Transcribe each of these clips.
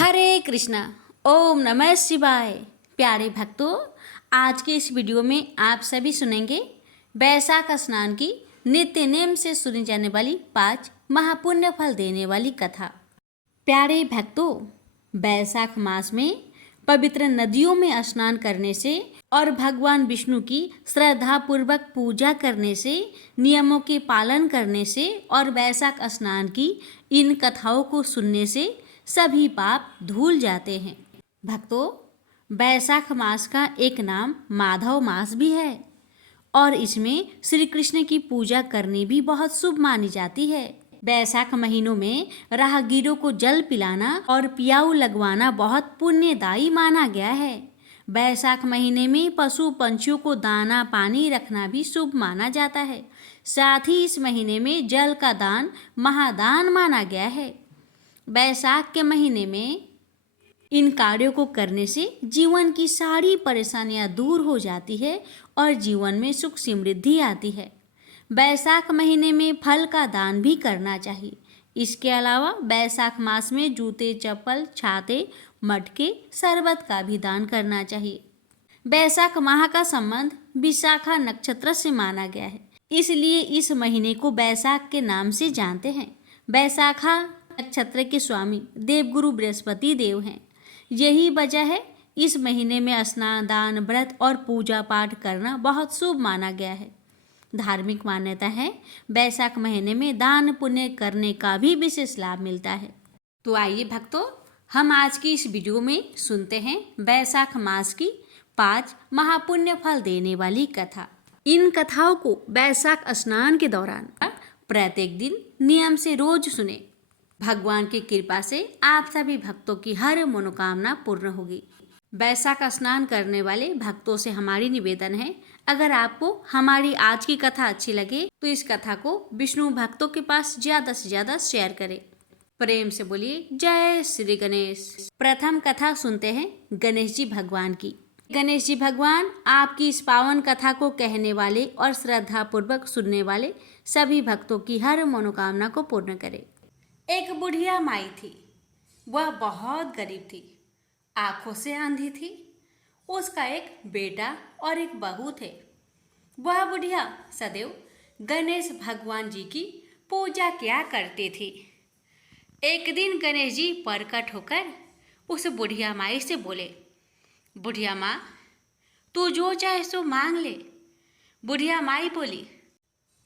हरे कृष्णा। ओम नमः शिवाय। प्यारे भक्तों, आज के इस वीडियो में आप सभी सुनेंगे बैसाख स्नान की नित्य नेम से सुनी जाने वाली 5 महापुण्य फल देने वाली कथा। प्यारे भक्तों, बैसाख मास में पवित्र नदियों में स्नान करने से और भगवान विष्णु की श्रद्धा पूर्वक पूजा करने से, नियमों के पालन करने से और बैसाख स्नान की इन कथाओं को सुनने से सभी पाप धुल जाते हैं। भक्तों, बैसाख मास का एक नाम माधव मास भी है और इसमें श्री कृष्ण की पूजा करनी भी बहुत शुभ मानी जाती है। बैसाख महीनों में राहगीरों को जल पिलाना और पियाऊ लगवाना बहुत पुण्यदायी माना गया है। बैसाख महीने में पशु पंछियों को दाना पानी रखना भी शुभ माना जाता है। साथ ही इस महीने में जल का दान महादान माना गया है। बैसाख के महीने में इन कार्यों को करने से जीवन की सारी परेशानियां दूर हो जाती है और जीवन में सुख समृद्धि आती है। बैसाख महीने में फल का दान भी करना चाहिए। इसके अलावा बैसाख मास में जूते, चप्पल, छाते, मटके, शरबत का भी दान करना चाहिए। बैसाख माह का संबंध विशाखा नक्षत्र से माना गया है, इसलिए इस महीने को बैसाख के नाम से जानते हैं। बैसाखा नक्षत्र के स्वामी देवगुरु बृहस्पति देव हैं। यही वजह है इस महीने में स्नान, दान, व्रत और पूजा पाठ करना बहुत शुभ माना गया है। धार्मिक मान्यता है बैसाख महीने में दान पुण्य करने का भी विशेष लाभ मिलता है। तो आइए भक्तों, हम आज की इस वीडियो में सुनते हैं बैसाख मास की 5 महापुण्य फल देने वाली कथा। इन कथाओं को बैसाख स्नान के दौरान प्रत्येक दिन नियम से रोज सुने। भगवान की कृपा से आप सभी भक्तों की हर मनोकामना पूर्ण होगी। बैसाख स्नान करने वाले भक्तों से हमारी निवेदन है, अगर आपको हमारी आज की कथा अच्छी लगे तो इस कथा को विष्णु भक्तों के पास ज्यादा से ज्यादा शेयर करें। प्रेम से बोलिए जय श्री गणेश। प्रथम कथा सुनते हैं गणेश जी भगवान की। गणेश जी भगवान आपकी इस पावन कथा को कहने वाले और श्रद्धा पूर्वक सुनने वाले सभी भक्तों की हर मनोकामना को पूर्ण करें। एक बुढ़िया माई थी। वह बहुत गरीब थी, आंखों से अंधी थी। उसका एक बेटा और एक बहू थे। वह बुढ़िया सदैव गणेश भगवान जी की पूजा किया करती थी। एक दिन गणेश जी प्रकट होकर उस बुढ़िया माई से बोले, बुढ़िया माँ, तू जो चाहे सो मांग ले। बुढ़िया माई बोली,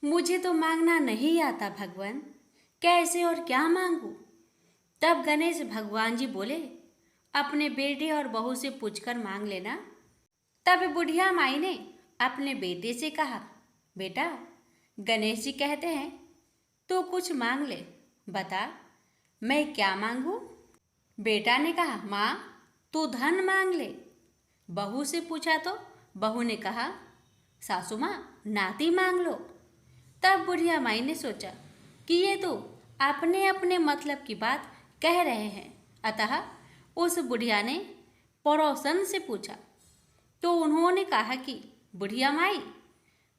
मुझे तो मांगना नहीं आता भगवान, कैसे और क्या मांगू। तब गणेश भगवान जी बोले, अपने बेटे और बहू से पूछकर मांग लेना। तब बुढ़िया माई ने अपने बेटे से कहा, बेटा, गणेश जी कहते हैं तू कुछ मांग ले, बता मैं क्या मांगू। बेटा ने कहा, माँ तू धन मांग ले। बहू से पूछा तो बहू ने कहा, सासू माँ नाती मांग लो। तब बुढ़िया माई ने सोचा कि ये तो अपने अपने मतलब की बात कह रहे हैं, अतः उस बुढ़िया ने पड़ोसन से पूछा तो उन्होंने कहा कि बुढ़िया माई,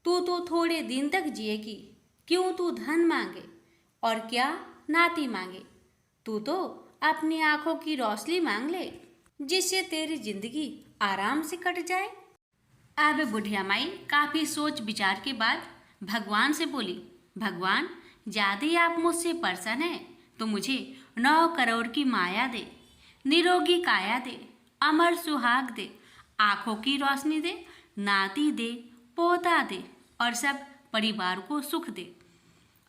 तू तो थोड़े दिन तक जिएगी, क्यों तू धन मांगे और क्या नाती मांगे। तू तो अपनी आंखों की रोशनी मांग ले, जिससे तेरी जिंदगी आराम से कट जाए। अब बुढ़िया माई काफी सोच विचार के बाद भगवान से बोली, भगवान, यदि आप मुझसे प्रसन्न हैं तो मुझे 9 करोड़ की माया दे, निरोगी काया दे, अमर सुहाग दे, आंखों की रोशनी दे, नाती दे, पोता दे और सब परिवार को सुख दे,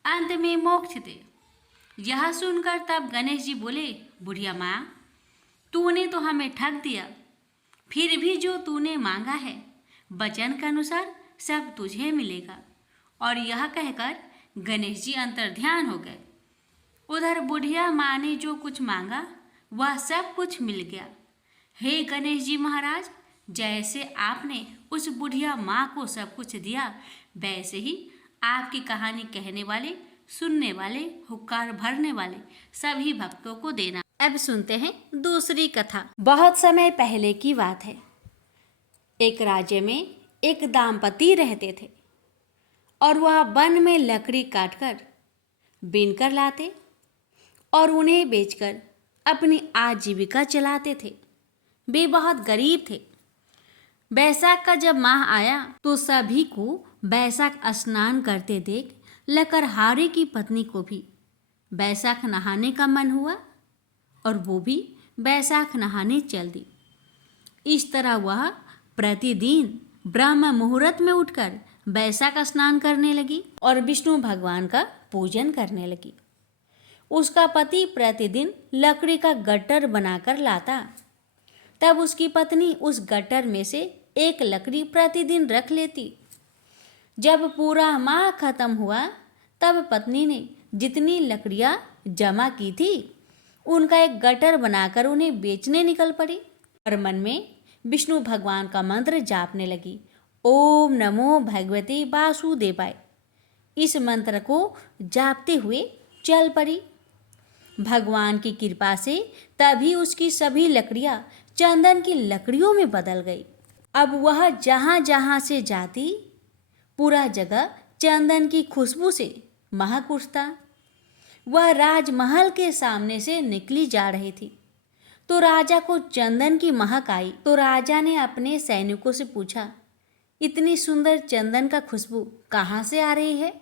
अंत में मोक्ष दे। यह सुनकर तब गणेश जी बोले, बुढ़िया माँ, तूने तो हमें ठग दिया, फिर भी जो तूने मांगा है वचन के अनुसार सब तुझे मिलेगा। और यह कहकर गणेश जी अंतर्ध्यान हो गए। उधर बुढ़िया माँ ने जो कुछ मांगा वह सब कुछ मिल गया। हे गणेश जी महाराज, जैसे आपने उस बुढ़िया माँ को सब कुछ दिया, वैसे ही आपकी कहानी कहने वाले, सुनने वाले, हुक्कार भरने वाले सभी भक्तों को देना। अब सुनते हैं दूसरी कथा। बहुत समय पहले की बात है। एक राज्य में एक दाम्पति रहते थे और वह वन में लकड़ी काटकर बीनकर लाते और उन्हें बेचकर अपनी आजीविका चलाते थे। वे बहुत गरीब थे। बैसाख का जब माह आया तो सभी को बैसाख स्नान करते देख लकड़हारे की पत्नी को भी बैसाख नहाने का मन हुआ और वो भी बैसाख नहाने चल दी। इस तरह वह प्रतिदिन ब्रह्म मुहूर्त में उठकर बैसाख स्नान करने लगी और विष्णु भगवान का पूजन करने लगी। उसका पति प्रतिदिन लकड़ी का गट्टर बनाकर लाता। तब उसकी पत्नी उस गट्टर में से एक लकड़ी प्रतिदिन रख लेती। जब पूरा माह खत्म हुआ तब पत्नी ने जितनी लकड़ियां जमा की थी उनका एक गट्टर बनाकर उन्हें बेचने निकल पड़ी और मन में विष्णु भगवान का मंत्र जापने लगी। ओम नमो भगवते वासुदेवाय। इस मंत्र को जापते हुए चल पड़ी। भगवान की कृपा से तभी उसकी सभी लकड़ियां चंदन की लकड़ियों में बदल गई। अब वह जहाँ जहाँ से जाती पूरा जगह चंदन की खुशबू से महक उठता। वह राजमहल के सामने से निकली जा रही थी तो राजा को चंदन की महक आई। तो राजा ने अपने सैनिकों से पूछा, इतनी सुंदर चंदन का खुशबू कहाँ से आ रही है?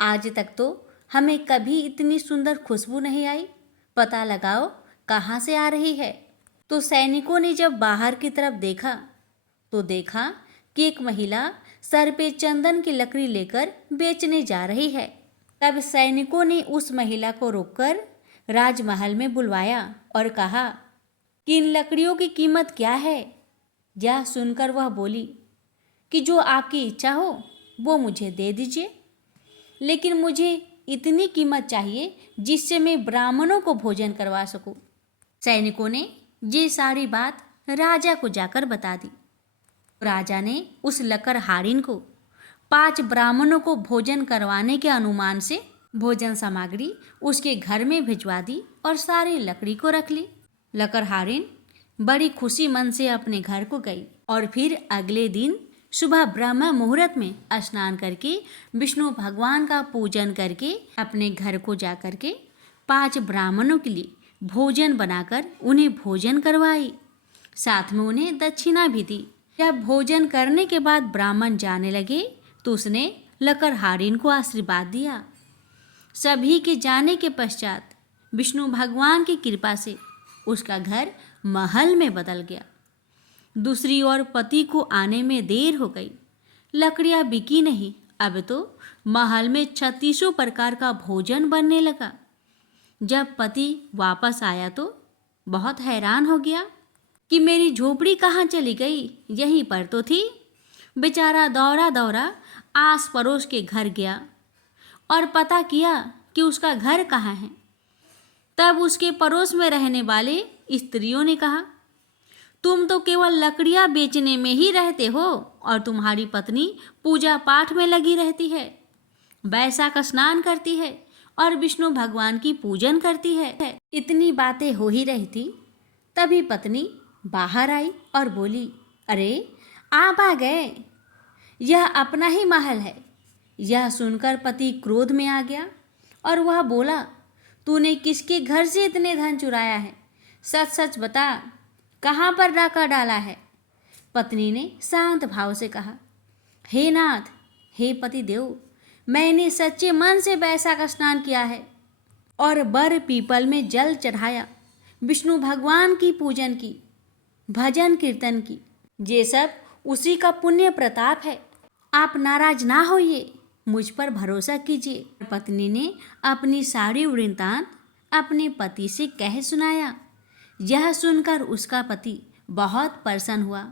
आज तक तो हमें कभी इतनी सुंदर खुशबू नहीं आई। पता लगाओ कहाँ से आ रही है। तो सैनिकों ने जब बाहर की तरफ देखा तो देखा कि एक महिला सर पे चंदन की लकड़ी लेकर बेचने जा रही है। तब सैनिकों ने उस महिला को रोककर राजमहल में बुलवाया और कहा कि इन लकड़ियों की कीमत क्या है। यह सुनकर वह बोली कि जो आपकी इच्छा हो वो मुझे दे दीजिए, लेकिन मुझे इतनी कीमत चाहिए जिससे मैं ब्राह्मणों को भोजन करवा सकूं। सैनिकों ने ये सारी बात राजा को जाकर बता दी। राजा ने उस लकड़हारिन को 5 ब्राह्मणों को भोजन करवाने के अनुमान से भोजन सामग्री उसके घर में भिजवा दी और सारी लकड़ी को रख ली। लकड़हारिन बड़ी खुशी मन से अपने घर को गई और फिर अगले दिन सुबह ब्रह्म मुहूर्त में स्नान करके विष्णु भगवान का पूजन करके अपने घर को जा करके 5 ब्राह्मणों के लिए भोजन बनाकर उन्हें भोजन करवाई। साथ में उन्हें दक्षिणा भी दी। जब भोजन करने के बाद ब्राह्मण जाने लगे तो उसने लकड़हारिन को आशीर्वाद दिया। सभी के जाने के पश्चात विष्णु भगवान की कृपा से उसका घर महल में बदल गया। दूसरी ओर पति को आने में देर हो गई। लकड़ियां बिकी नहीं। अब तो महल में 36 प्रकार का भोजन बनने लगा। जब पति वापस आया तो बहुत हैरान हो गया कि मेरी झोपड़ी कहाँ चली गई, यहीं पर तो थी। बेचारा दौड़ा दौड़ा आस पड़ोस के घर गया और पता किया कि उसका घर कहाँ है। तब उसके पड़ोस में रहने वाले स्त्रियों ने कहा, तुम तो केवल लकड़ियां बेचने में ही रहते हो और तुम्हारी पत्नी पूजा पाठ में लगी रहती है, बैसाख स्नान करती है और विष्णु भगवान की पूजन करती है। इतनी बातें हो ही रही थी तभी पत्नी बाहर आई और बोली, अरे आप आ गए, यह अपना ही महल है। यह सुनकर पति क्रोध में आ गया और वह बोला, तूने किसके घर से इतने धन चुराया है? सच सच बता, कहाँ पर डाका डाला है? पत्नी ने शांत भाव से कहा, हे नाथ, हे पति देव, मैंने सच्चे मन से बैसाख स्नान किया है और बर पीपल में जल चढ़ाया, विष्णु भगवान की पूजन की, भजन कीर्तन की। ये सब उसी का पुण्य प्रताप है। आप नाराज ना होइए, मुझ पर भरोसा कीजिए। पत्नी ने अपनी सारी वृत्तांत अपने पति से कह सुनाया। यह सुनकर उसका पति बहुत प्रसन्न हुआ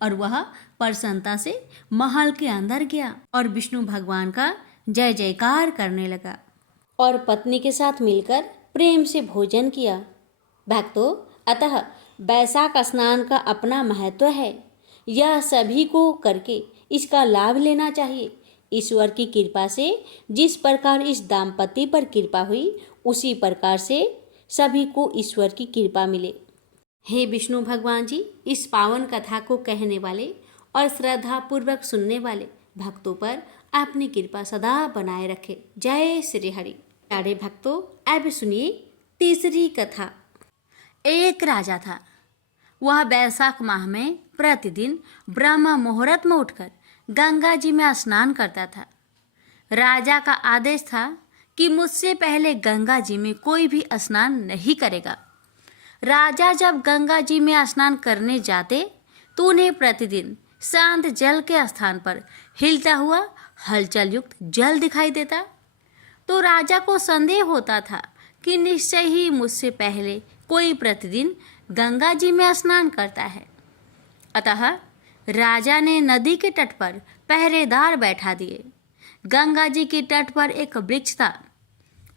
और वह प्रसन्नता से महल के अंदर गया और विष्णु भगवान का जय जयकार करने लगा और पत्नी के साथ मिलकर प्रेम से भोजन किया। भक्तों, अतः बैसाख स्नान का अपना महत्व है। यह सभी को करके इसका लाभ लेना चाहिए। ईश्वर की कृपा से जिस प्रकार इस दाम्पत्य पर कृपा हुई उसी प्रकार से सभी को ईश्वर की कृपा मिले। हे विष्णु भगवान जी, इस पावन कथा को कहने वाले और श्रद्धा पूर्वक सुनने वाले भक्तों पर अपनी कृपा सदा बनाए रखे। जय श्री हरि। प्यारे भक्तों, अब सुनिए तीसरी कथा। एक राजा था। वह बैसाख माह में प्रतिदिन ब्रह्म मुहूर्त में उठकर गंगा जी में स्नान करता था। राजा का आदेश था कि मुझसे पहले गंगा जी में कोई भी स्नान नहीं करेगा। राजा जब गंगा जी में स्नान करने जाते तो उन्हें प्रतिदिन शांत जल के स्थान पर हिलता हुआ हलचल युक्त जल दिखाई देता। तो राजा को संदेह होता था कि निश्चय ही मुझसे पहले कोई प्रतिदिन गंगा जी में स्नान करता है। अतः राजा ने नदी के तट पर पहरेदार बैठा दिए। गंगा जी के तट पर एक वृक्ष था।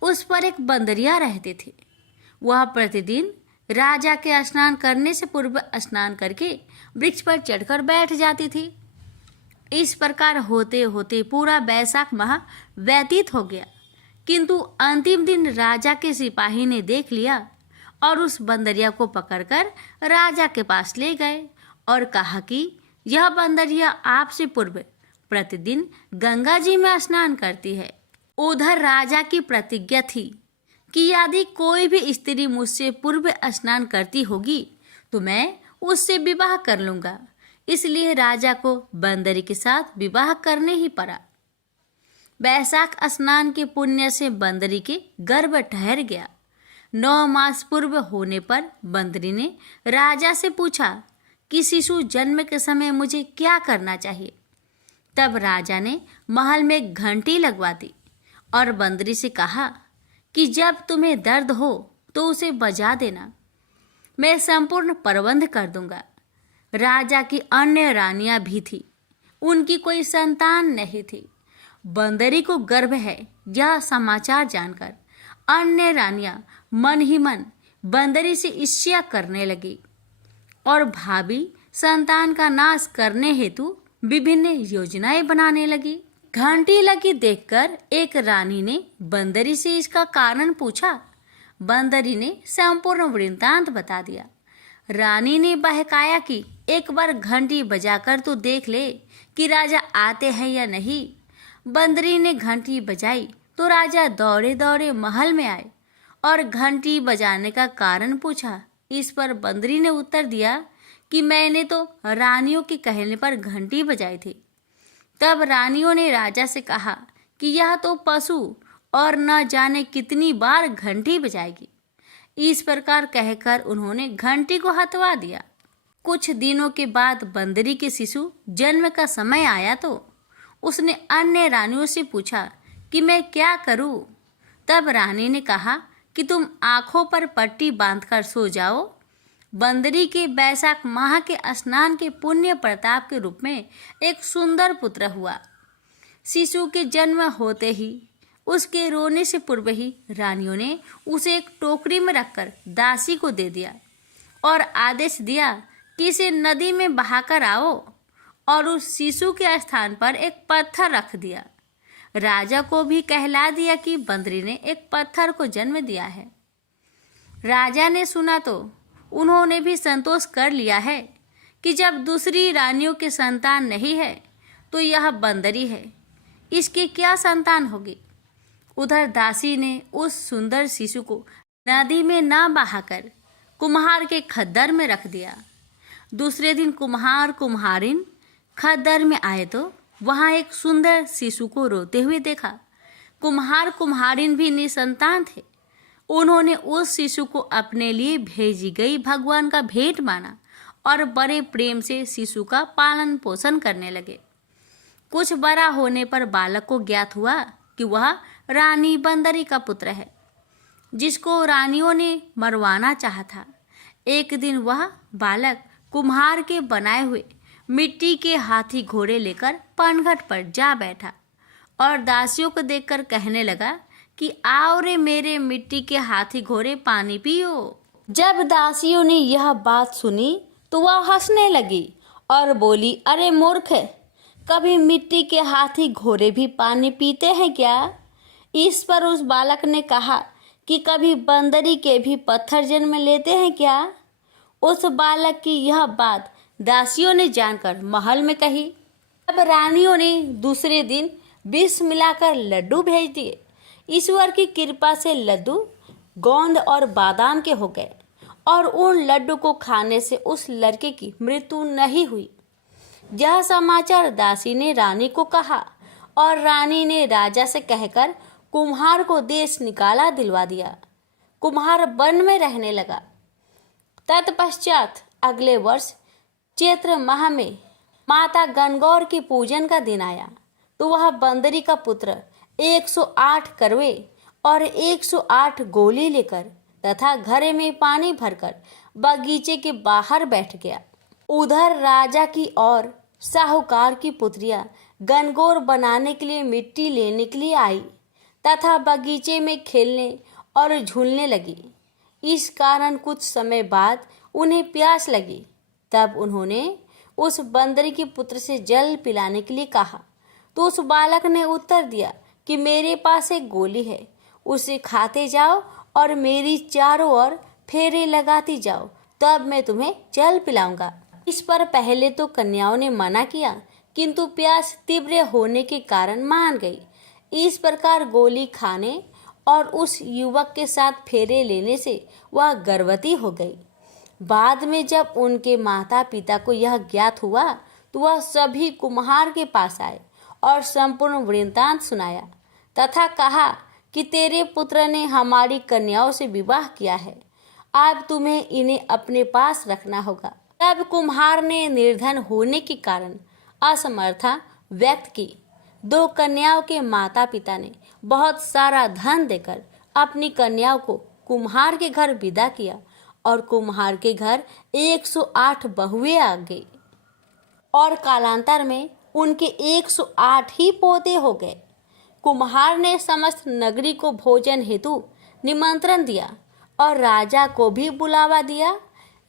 उस पर एक बंदरिया रहते थे। वह प्रतिदिन राजा के स्नान करने से पूर्व स्नान करके वृक्ष पर चढ़कर बैठ जाती थी। इस प्रकार होते होते पूरा बैसाख माह व्यतीत हो गया, किंतु अंतिम दिन राजा के सिपाही ने देख लिया और उस बंदरिया को पकड़कर राजा के पास ले गए और कहा कि यह बंदरिया आपसे पूर्व प्रतिदिन गंगा जी में स्नान करती है। उधर राजा की प्रतिज्ञा थी कि यदि कोई भी स्त्री मुझसे पूर्व स्नान करती होगी तो मैं उससे विवाह कर लूंगा। इसलिए राजा को बंदरी के साथ विवाह करने ही पड़ा। बैसाख स्नान के पुण्य से बंदरी के गर्भ ठहर गया। 9 मास पूर्व होने पर बंदरी ने राजा से पूछा कि शिशु जन्म के समय मुझे क्या करना चाहिए। तब राजा ने महल में एक घंटी लगवा दी और बंदरी से कहा कि जब तुम्हें दर्द हो तो उसे बजा देना, मैं संपूर्ण प्रबंध कर दूंगा। राजा की अन्य रानियां भी थी, उनकी कोई संतान नहीं थी। बंदरी को गर्भ है यह समाचार जानकर अन्य रानियां मन ही मन बंदरी से ईर्ष्या करने लगी और भावी संतान का नाश करने हेतु विभिन्न योजनाएं बनाने लगी। घंटी लगी देखकर एक रानी ने बंदरी से इसका कारण पूछा। बंदरी ने संपूर्ण वृत्तांत बता दिया। रानी ने बहकाया कि एक बार घंटी बजाकर तो देख ले कि राजा आते हैं या नहीं। बंदरी ने घंटी बजाई तो राजा दौड़े दौड़े महल में आए और घंटी बजाने का कारण पूछा। इस पर बंदरी ने उत्तर दिया कि मैंने तो रानियों के कहने पर घंटी बजाई थी। तब रानियों ने राजा से कहा कि यह तो पशु और न जाने कितनी बार घंटी बजाएगी। इस प्रकार कहकर उन्होंने घंटी को हटवा दिया। कुछ दिनों के बाद बंदरी के शिशु जन्म का समय आया तो उसने अन्य रानियों से पूछा कि मैं क्या करूं। तब रानी ने कहा कि तुम आंखों पर पट्टी बांधकर सो जाओ। बंदरी के बैसाख माह के स्नान के पुण्य प्रताप के रूप में एक सुंदर पुत्र हुआ। शिशु के जन्म होते ही उसके रोने से पूर्व ही रानियों ने उसे एक टोकरी में रखकर दासी को दे दिया और आदेश दिया कि इसे नदी में बहाकर आओ और उस शिशु के स्थान पर एक पत्थर रख दिया। राजा को भी कहला दिया कि बंदरी ने एक पत्थर को जन्म दिया है। राजा ने सुना तो उन्होंने भी संतोष कर लिया है कि जब दूसरी रानियों के संतान नहीं है तो यह बंदरी है, इसकी क्या संतान होगी। उधर दासी ने उस सुंदर शिशु को नदी में न बहाकर कुम्हार के खद्दर में रख दिया। दूसरे दिन कुम्हार कुम्हारिन खद्दर में आए तो वहां एक सुंदर शिशु को रोते हुए देखा। कुम्हार कुम्हारिन भी निसंतान थे। उन्होंने उस शिशु को अपने लिए भेजी गई भगवान का भेंट माना और बड़े प्रेम से शिशु का पालन पोषण करने लगे। कुछ बड़ा होने पर बालक को ज्ञात हुआ कि वह रानी बंदरी का पुत्र है, जिसको रानियों ने मरवाना चाहा था। एक दिन वह बालक कुम्हार के बनाए हुए मिट्टी के हाथी घोड़े लेकर पनघट पर जा बैठा और दासियों को देखकर कहने लगा कि आओ रे मेरे मिट्टी के हाथी घोड़े पानी पियो। जब दासियों ने यह बात सुनी तो वह हंसने लगी और बोली, अरे मूर्ख, कभी मिट्टी के हाथी घोड़े भी पानी पीते हैं क्या? इस पर उस बालक ने कहा कि कभी बंदरी के भी पत्थर जन्म लेते हैं क्या? उस बालक की यह बात दासियों ने जानकर महल में कही। अब रानियों ने दूसरे दिन विष मिलाकर लड्डू भेज दिए। ईश्वर की कृपा से लड्डू गोंद और बादाम के हो गए और उन लड्डू को खाने से उस लड़के की मृत्यु नहीं हुई। यह समाचार दासी ने रानी को कहा और रानी ने राजा से कहकर कुम्हार को देश निकाला दिलवा दिया। कुम्हार वन में रहने लगा। तत्पश्चात अगले वर्ष चैत्र माह में माता गणगौर की पूजन का दिन आया तो वह बंदरी का पुत्र 108 करवे और 108 गोली लेकर तथा घड़े में पानी भरकर बगीचे के बाहर बैठ गया। उधर राजा की और साहूकार की पुत्रियां गणगौर बनाने के लिए मिट्टी लेने के लिए आई तथा बगीचे में खेलने और झूलने लगी। इस कारण कुछ समय बाद उन्हें प्यास लगी। तब उन्होंने उस बंदरी के पुत्र से जल पिलाने के लिए कहा तो उस बालक ने उत्तर दिया कि मेरे पास एक गोली है, उसे खाते जाओ और मेरी चारों ओर फेरे लगाती जाओ, तब मैं तुम्हें जल पिलाऊंगा। इस पर पहले तो कन्याओं ने मना किया, किंतु प्यास तीव्र होने के कारण मान गई। इस प्रकार गोली खाने और उस युवक के साथ फेरे लेने से वह गर्भवती हो गई। बाद में जब उनके माता पिता को यह ज्ञात हुआ तो वह सभी कुम्हार के पास आए और संपूर्ण वृत्तांत सुनाया तथा कहा कि तेरे पुत्र ने हमारी कन्याओं से विवाह किया है, अब तुम्हें इन्हें अपने पास रखना होगा। तब कुम्हार ने निर्धन होने के कारण असमर्थता व्यक्त की। 2 कन्याओं के माता पिता ने बहुत सारा धन देकर अपनी कन्याओं को कुम्हार के घर विदा किया और कुम्हार के घर 108 बहुएं आ गई और कालांतर में उनके 108 ही पोते हो गए। कुम्हार ने समस्त नगरी को भोजन हेतु निमंत्रण दिया और राजा को भी बुलावा दिया।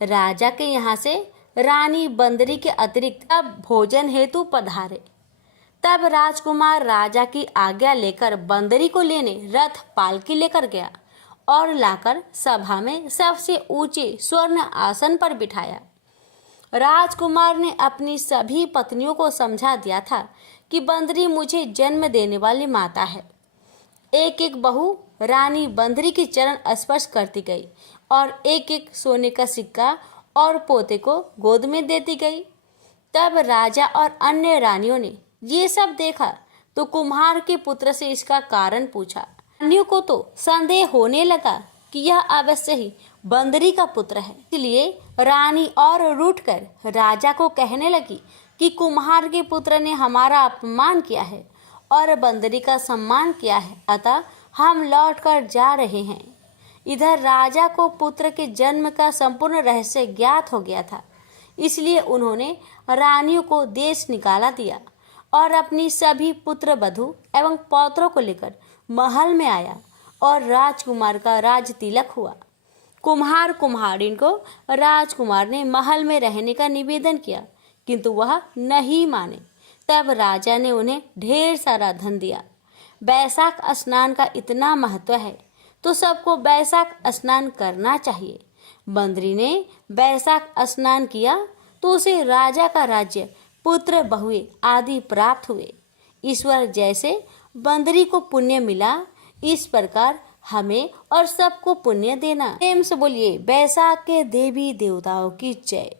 राजा के यहाँ से रानी बंदरी के अतिरिक्त अब भोजन हेतु पधारे। तब राजकुमार राजा की आज्ञा लेकर बंदरी को लेने रथ पालकी लेकर गया और लाकर सभा में सबसे ऊंचे स्वर्ण आसन पर बिठाया। राजकुमार ने अपनी सभी पत्नियों को समझा दिया था कि बंदरी मुझे जन्म देने वाली माता है। एक एक बहू रानी बंदरी के चरण स्पर्श करती गई और एक एक सोने का सिक्का और पोते को गोद में देती गई। तब राजा और अन्य रानियों ने ये सब देखा तो कुम्हार के पुत्र से इसका कारण पूछा। रानियों को तो संदेह होने लगा कि यह अवश्य ही बंदरी का पुत्र है। इसलिए रानी और रूठकर राजा को कहने लगी कि कुम्हार के पुत्र ने हमारा अपमान किया है और बंदरी का सम्मान किया है, अतः हम लौटकर जा रहे हैं। इधर राजा को पुत्र के जन्म का संपूर्ण रहस्य ज्ञात हो गया था, इसलिए उन्होंने रानियों को देश निकाला दिया और अपनी सभी पुत्र वधू एवं पौत्रों को लेकर महल में आया और राजकुमार का राज तिलक हुआ। कुम्हार कुम्हारिन को राजकुमार ने महल में रहने का निवेदन किया, किंतु वह नहीं माने। तब राजा ने उन्हें ढेर सारा धन दिया। बैसाख स्नान का इतना महत्व है तो सबको बैसाख स्नान करना चाहिए। बंदरी ने बैसाख स्नान किया तो उसे राजा का राज्य, पुत्र, बहुएं आदि प्राप्त हुए। ईश्वर जैसे बंदरी को पुण्य मिला, इस प्रकार हमें और सबको पुण्य देना। प्रेम से बोलिए बैसाख के देवी देवताओं की जय।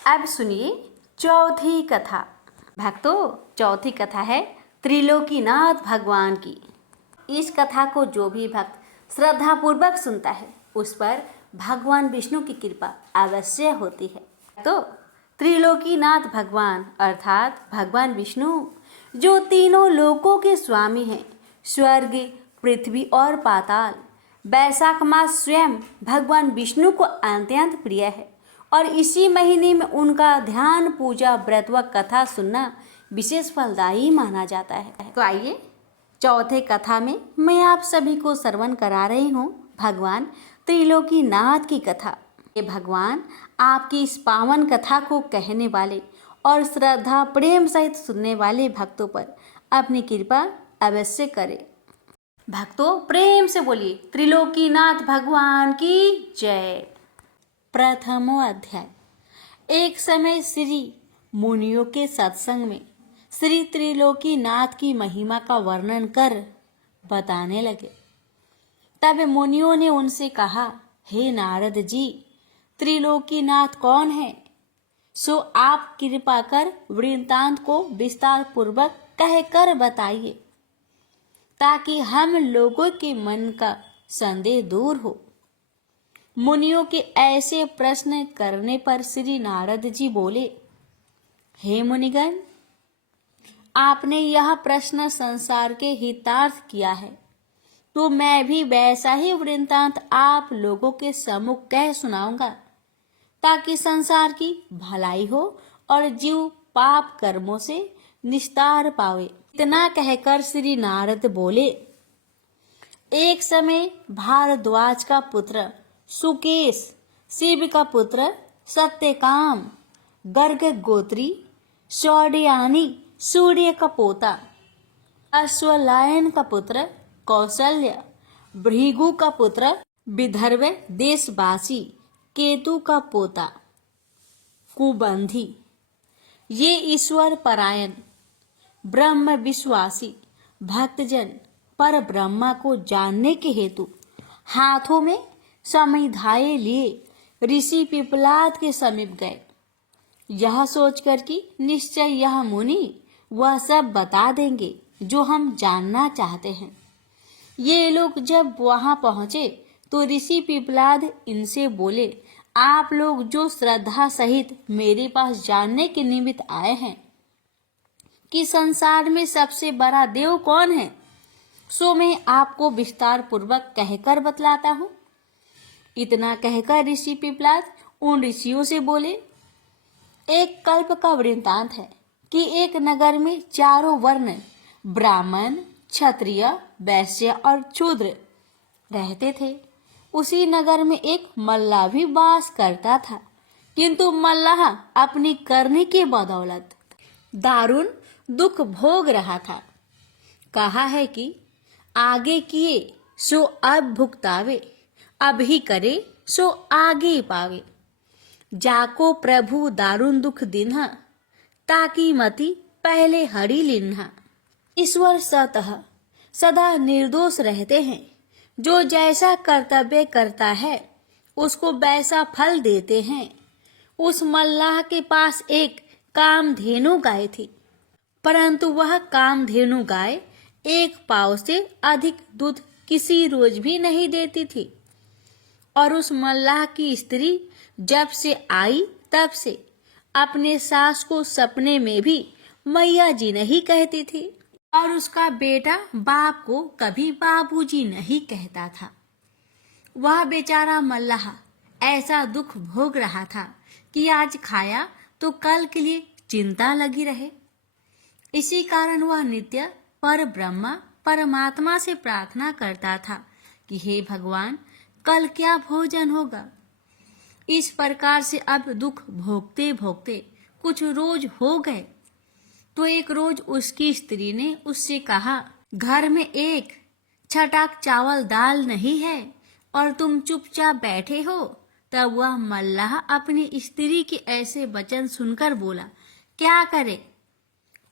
अब सुनिए चौथी कथा। भक्तों, चौथी कथा है त्रिलोकीनाथ भगवान की। इस कथा को जो भी भक्त श्रद्धा पूर्वक सुनता है उस पर भगवान विष्णु की कृपा अवश्य होती है। तो त्रिलोकीनाथ भगवान अर्थात भगवान विष्णु जो तीनों लोकों के स्वामी हैं, स्वर्ग, पृथ्वी और पाताल। बैसाख मास स्वयं भगवान विष्णु को अत्यंत प्रिय है और इसी महीने में उनका ध्यान, पूजा, व्रत व कथा सुनना विशेष फलदायी माना जाता है। तो आइए चौथे कथा में मैं आप सभी को श्रवण करा रही हूँ भगवान त्रिलोकीनाथ की कथा। ये भगवान आपकी इस पावन कथा को कहने वाले और श्रद्धा प्रेम सहित सुनने वाले भक्तों पर अपनी कृपा अवश्य करे। भक्तों, प्रेम से बोलिए त्रिलोकीनाथ भगवान की जय। प्रथमो अध्याय। एक समय श्री मुनियों के सत्संग में श्री त्रिलोकीनाथ की महिमा का वर्णन कर बताने लगे। तब मुनियों ने उनसे कहा, हे नारद जी, त्रिलोकीनाथ कौन है? सो आप कृपा कर वृत्तांत को विस्तार पूर्वक कहकर बताइए, ताकि हम लोगों के मन का संदेह दूर हो। मुनियों के ऐसे प्रश्न करने पर श्री नारद जी बोले, हे मुनिगण, आपने यह प्रश्न संसार के हितार्थ किया है, तो मैं भी वैसा ही वृत्तांत आप लोगों के सम्मुख कह सुनाऊंगा, ताकि संसार की भलाई हो और जीव पाप कर्मों से निस्तार पावे। इतना कहकर श्री नारद बोले, एक समय भारद्वाज का पुत्र सुकेश, शिव का पुत्र सत्यकाम, गर्ग गोत्री शौर्यानी सूर्य का पोता, अश्वलायन का पुत्र कौशल्य, भृगु का पुत्र विदर्भ देशवासी केतु का पोता कुबंधी, ये ईश्वर परायण ब्रह्म विश्वासी भक्तजन पर ब्रह्मा को जानने के हेतु हाथों में समिधाए लिए ऋषि पिपलाद के समीप गए, यह सोचकर कि निश्चय यह मुनि वह सब बता देंगे जो हम जानना चाहते हैं। ये लोग जब वहां पहुंचे तो ऋषि पिपलाद इनसे बोले, आप लोग जो श्रद्धा सहित मेरे पास जानने के निमित्त आए हैं कि संसार में सबसे बड़ा देव कौन है, सो मैं आपको विस्तार पूर्वक कहकर बतलाता हूँ। इतना कहकर ऋषि पिपलाद उन ऋषियों से बोले, एक कल्प का वृत्तांत है कि एक नगर में चारों वर्ण ब्राह्मण, क्षत्रिय, वैश्य और शूद्र रहते थे। उसी नगर में एक मल्लाह भी वास करता था, किंतु मल्लाह अपनी करनी की बदौलत दारुण दुख भोग रहा था। कहा है कि आगे किए सो अब भुगतावे, अब ही करे सो आगे पावे। जाको प्रभु दारुण दुख दिन्हा, ताकि मति पहले हरि लिन्हा। ईश्वर सतः सदा निर्दोष रहते हैं, जो जैसा कर्तव्य करता है उसको वैसा फल देते हैं। उस मल्लाह के पास एक कामधेनु गाय थी, परंतु वह कामधेनु गाय एक पाव से अधिक दूध किसी रोज भी नहीं देती थी। और उस मल्लाह की स्त्री जब से आई तब से अपने सास को सपने में भी मैया जी नहीं कहती थी, और उसका बेटा बाप को कभी बाबूजी नहीं कहता था। वह बेचारा मल्लाह ऐसा दुख भोग रहा था कि आज खाया तो कल के लिए चिंता लगी रहे। इसी कारण वह नित्य पर ब्रह्मा परमात्मा से प्रार्थना करता था कि हे भगवान, कल क्या भोजन होगा। इस प्रकार से अब दुख भोगते भोगते कुछ रोज हो गए, तो एक रोज उसकी स्त्री ने उससे कहा, घर में एक छटाक चावल दाल नहीं है और तुम चुपचाप बैठे हो। तब वह मल्लाह अपनी स्त्री के ऐसे वचन सुनकर बोला, क्या करे,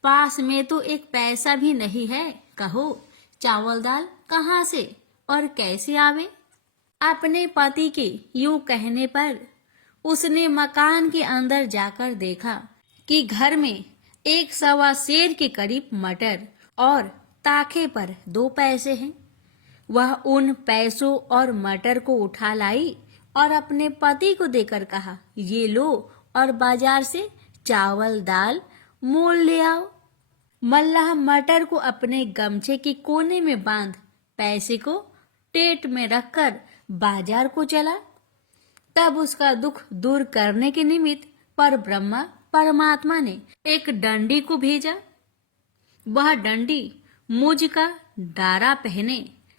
पास में तो एक पैसा भी नहीं है, कहो चावल दाल कहाँ से और कैसे आवे। अपने पति के यूं कहने पर उसने मकान के अंदर जाकर देखा कि घर में एक सवा सेर के करीब मटर और ताखे पर 2 पैसे हैं। वह उन पैसों और मटर को उठा लाई और अपने पति को देकर कहा, ये लो और बाजार से चावल दाल मोल ले आओ। मल्लाह मटर को अपने गमछे के कोने में बांध पैसे को टेट में रखकर बाजार को चला। तब उसका दुख दूर करने के निमित्त पर ब्रह्मा परमात्मा ने एक डंडी को भेजा। वह डंडी मुझ का डारा पहने,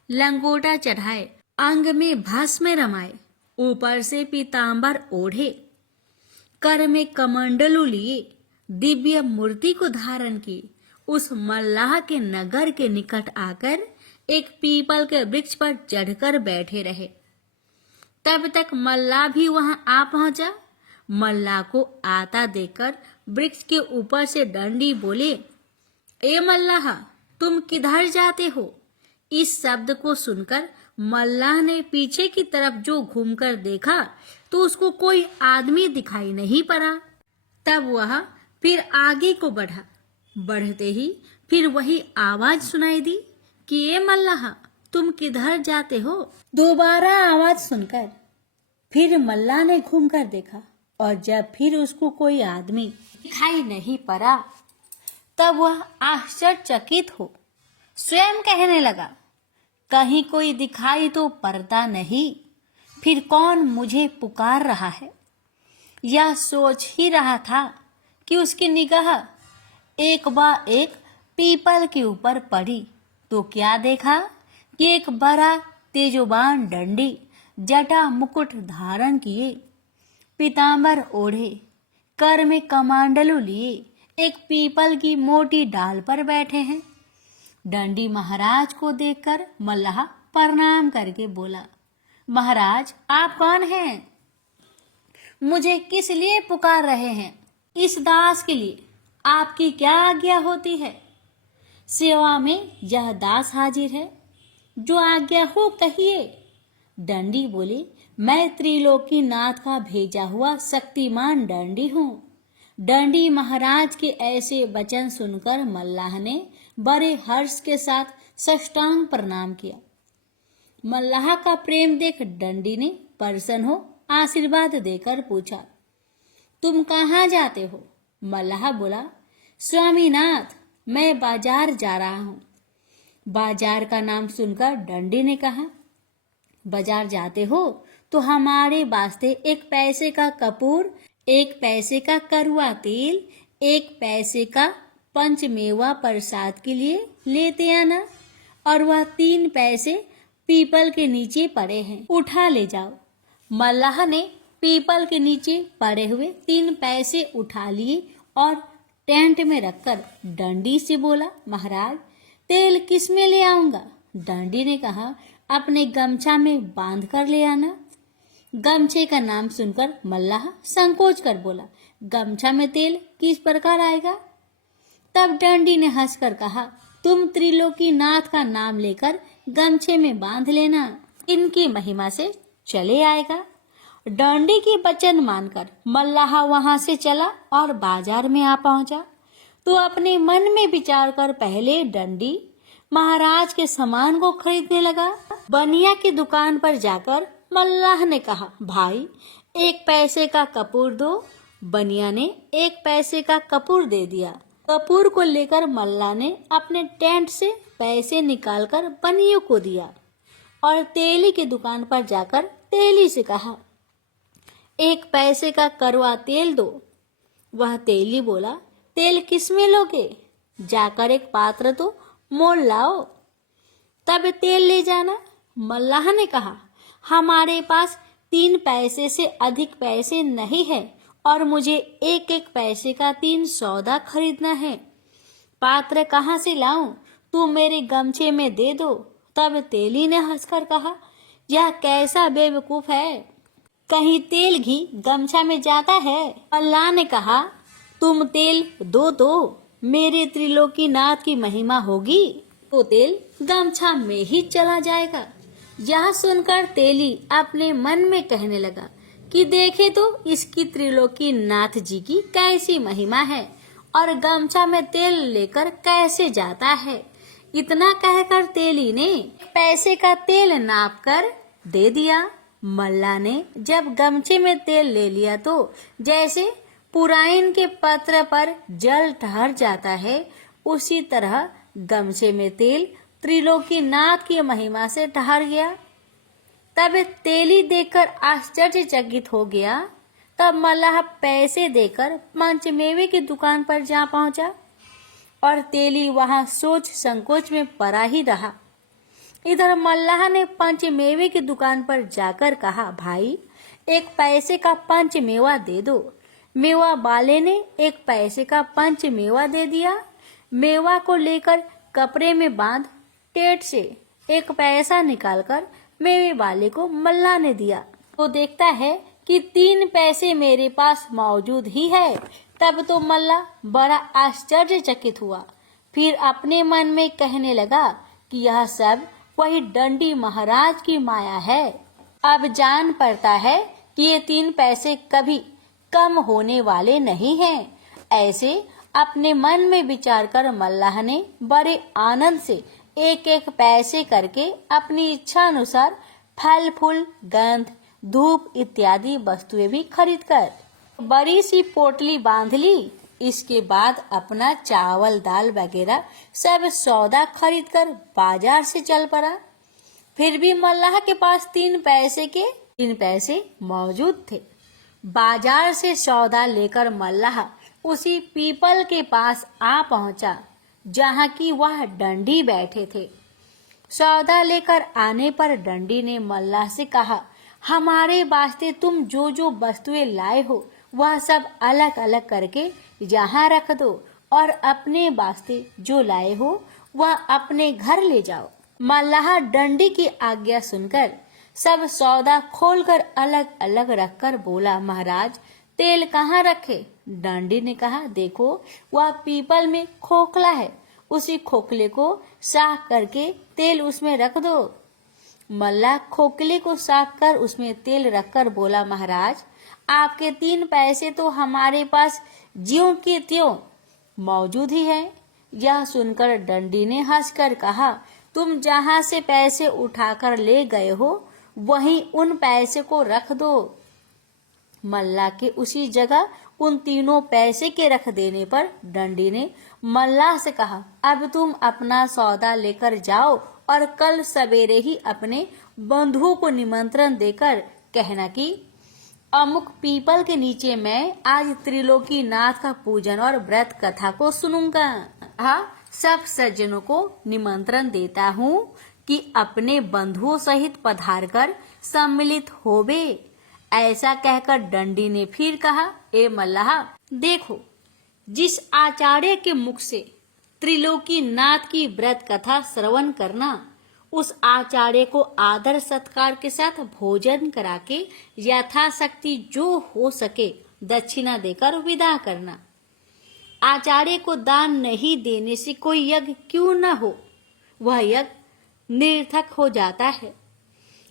लंगोटा चढ़ाए, अंग में भस्म रमाए, ऊपर से पीतांबर ओढ़े, कर में कमंडलू लिए, दिव्य मूर्ति को धारण की, उस मल्लाह के नगर के निकट आकर एक पीपल के वृक्ष पर चढ़कर बैठे रहे। तब तक मल्लाह भी वहां आ पहुंचा। मल्लाह को आता देखकर वृक्ष के ऊपर से डंडी बोले, ए मल्लाह, तुम किधर जाते हो। इस शब्द को सुनकर मल्लाह ने पीछे की तरफ जो घूमकर देखा तो उसको कोई आदमी दिखाई नहीं पड़ा। तब वह फिर आगे को बढ़ा। बढ़ते ही फिर वही आवाज सुनाई दी कि ए मल्लाह, तुम किधर जाते हो? दोबारा आवाज सुनकर फिर मल्लाह ने घूमकर देखा और जब फिर उसको कोई आदमी दिखाई नहीं पड़ा तब वह आश्चर्यचकित हो स्वयं कहने लगा, कहीं कोई दिखाई तो पड़ता नहीं, फिर कौन मुझे पुकार रहा है? यह सोच ही रहा था कि उसकी निगाह एक बार एक पीपल के ऊपर पड़ी तो क्या देखा कि एक बड़ा तेजोबान डंडी जटा मुकुट धारण किए, पीतांबर ओढ़े, कर में कमांडलू लिए एक पीपल की मोटी डाल पर बैठे हैं। डंडी महाराज को देखकर मल्लाह प्रणाम करके बोला, महाराज आप कौन हैं? मुझे किस लिए पुकार रहे हैं? इस दास के लिए आपकी क्या आज्ञा होती है? सेवा में यह दास हाजिर है, जो आज्ञा हो कहिए। डंडी बोले, मैं त्रिलोकी नाथ का भेजा हुआ शक्तिमान डंडी हूँ। डंडी महाराज के ऐसे वचन सुनकर मल्लाह ने बड़े हर्ष के साथ साष्टांग प्रणाम किया। मल्लाह का प्रेम देख डंडी ने प्रसन्न हो आशीर्वाद देकर पूछा, तुम कहाँ जाते हो? मल्लाह बोला, स्वामीनाथ, मैं बाजार जा रहा हूँ। बाजार का नाम सुनकर डंडी ने कहा, बाजार जाते हो तो हमारे वास्ते 1 पैसे का कपूर, 1 पैसे का करुआ तेल, 1 पैसे का पंचमेवा प्रसाद के लिए लेते आना, और वह 3 पैसे पीपल के नीचे पड़े हैं, उठा ले जाओ। मल्लाह ने पीपल के नीचे पड़े हुए 3 पैसे उठा लिए और टेंट में रखकर डंडी से बोला, महाराज तेल किस में ले आऊंगा? डंडी ने कहा, अपने गमछा में बांध कर ले आना। गमछे का नाम सुनकर मल्लाह संकोच कर बोला, गमछा में तेल किस प्रकार आएगा? तब डंडी ने हंसकर कहा, तुम त्रिलोकी नाथ का नाम लेकर गमछे में बांध लेना, इनकी महिमा से चले आएगा। डंडी की वचन मानकर मल्लाह वहां से चला और बाजार में आ पहुंचा तो अपने मन में विचार कर पहले डंडी महाराज के सामान को खरीदने लगा। बनिया की दुकान पर जाकर मल्लाह ने कहा, भाई 1 पैसे का कपूर दो। बनिया ने 1 पैसे का कपूर दे दिया। कपूर को लेकर मल्लाह ने अपने टेंट से पैसे निकालकर बनियों को दिया और तेली की दुकान पर जाकर तेली से कहा, 1 पैसे का कड़वा तेल दो। वह तेली बोला, तेल किस में लोगे? जाकर एक पात्र तो मोल लाओ, तब तेल ले जाना। मल्लाह ने कहा, हमारे पास 3 पैसे से अधिक पैसे नहीं है और मुझे 1-1 पैसे का 3 सौदा खरीदना है। पात्र कहाँ से लाऊं? तू मेरे गमछे में दे दो। तब तेली ने हंसकर कहा, यह कैसा बेवकूफ है, कहीं तेल घी गमछा में जाता है? अल्लाह ने कहा, तुम तेल दो तो मेरे त्रिलोकी नाथ की महिमा होगी तो तेल गमछा में ही चला जाएगा। यह सुनकर तेली अपने मन में कहने लगा कि देखे तो इसकी त्रिलोकी नाथ जी की कैसी महिमा है और गमछा में तेल लेकर कैसे जाता है। इतना कहकर तेली ने 1 पैसे का तेल नाप कर दे दिया। मल्लाह ने जब गमछे में तेल ले लिया तो जैसे पुराइन के पत्र पर जल ठहर जाता है, उसी तरह गमछे में तेल त्रिलोकी नाथ की महिमा से ठहर गया। तब तेली देखकर आश्चर्यचकित हो गया। तब मल्लाह पैसे देकर पंचमेवे की दुकान पर जा पहुंचा और तेली वहां सोच संकोच में पड़ा ही रहा। इधर मल्लाह ने पंचमेवे की दुकान पर जाकर कहा, भाई 1 पैसे का पंचमेवा दे दो। मेवा वाले ने 1 पैसे का पंचमेवा दे दिया। मेवा को लेकर कपड़े में बांध टेट से 1 पैसा निकालकर मेवे वाले को मल्लाह ने दिया। तो देखता है कि 3 पैसे मेरे पास मौजूद ही है। तब तो मल्लाह बड़ा आश्चर्यचकित हुआ। फिर अपने मन में कहने लगा कि यह सब वही डंडी महाराज की माया है। अब जान पड़ता है कि ये 3 पैसे कभी कम होने वाले नहीं हैं। ऐसे अपने मन में विचार कर मल्लाह ने बड़े आनंद से एक एक पैसे करके अपनी इच्छा अनुसार फल फूल गंध धूप इत्यादि वस्तुएं भी खरीद कर बड़ी सी पोटली बांध ली। इसके बाद अपना चावल दाल वगैरह सब सौदा खरीद कर बाजार से चल पड़ा। फिर भी मल्लाह के पास 3 पैसे मौजूद थे। बाजार से सौदा लेकर मल्लाह उसी पीपल के पास आ पहुंचा जहां की वह डंडी बैठे थे। सौदा लेकर आने पर डंडी ने मल्लाह से कहा, हमारे वास्ते तुम जो जो वस्तुएं लाए हो वह सब अलग अलग करके यहाँ रख दो और अपने वास्ते जो लाए हो वह अपने घर ले जाओ। मल्लाह डंडी की आज्ञा सुनकर सब सौदा खोलकर अलग अलग रखकर बोला, महाराज तेल कहाँ रखे? डंडी ने कहा, देखो वह पीपल में खोखला है, उसी खोखले को साफ करके तेल उसमें रख दो। मल्लाह खोखले को साफ कर उसमें तेल रखकर बोला, महाराज आपके 3 पैसे तो हमारे पास ज्यों के त्यों मौजूद ही है। यह सुनकर डंडी ने हंसकर कहा, तुम जहाँ से पैसे उठाकर ले गए हो वहीं उन पैसे को रख दो। मल्लाह के उसी जगह उन 3 पैसे के रख देने पर डंडी ने मल्लाह से कहा, अब तुम अपना सौदा लेकर जाओ और कल सवेरे ही अपने बंधुओं को निमंत्रण देकर कहना कि अमुक पीपल के नीचे मैं आज त्रिलोकी नाथ का पूजन और व्रत कथा को सुनूंगा। हाँ, सब सज्जनों को निमंत्रण देता हूँ कि अपने बंधुओं सहित पधार कर सम्मिलित होवे। ऐसा कहकर डंडी ने फिर कहा, ए मल्लाह देखो, जिस आचार्य के मुख से त्रिलोकी नाथ की व्रत कथा श्रवण करना, उस आचार्य को आदर सत्कार के साथ भोजन करा के यथाशक्ति जो हो सके दक्षिणा देकर विदा करना। आचार्य को दान नहीं देने से कोई यज्ञ क्यों न हो, वह यज्ञ निरर्थक हो जाता है।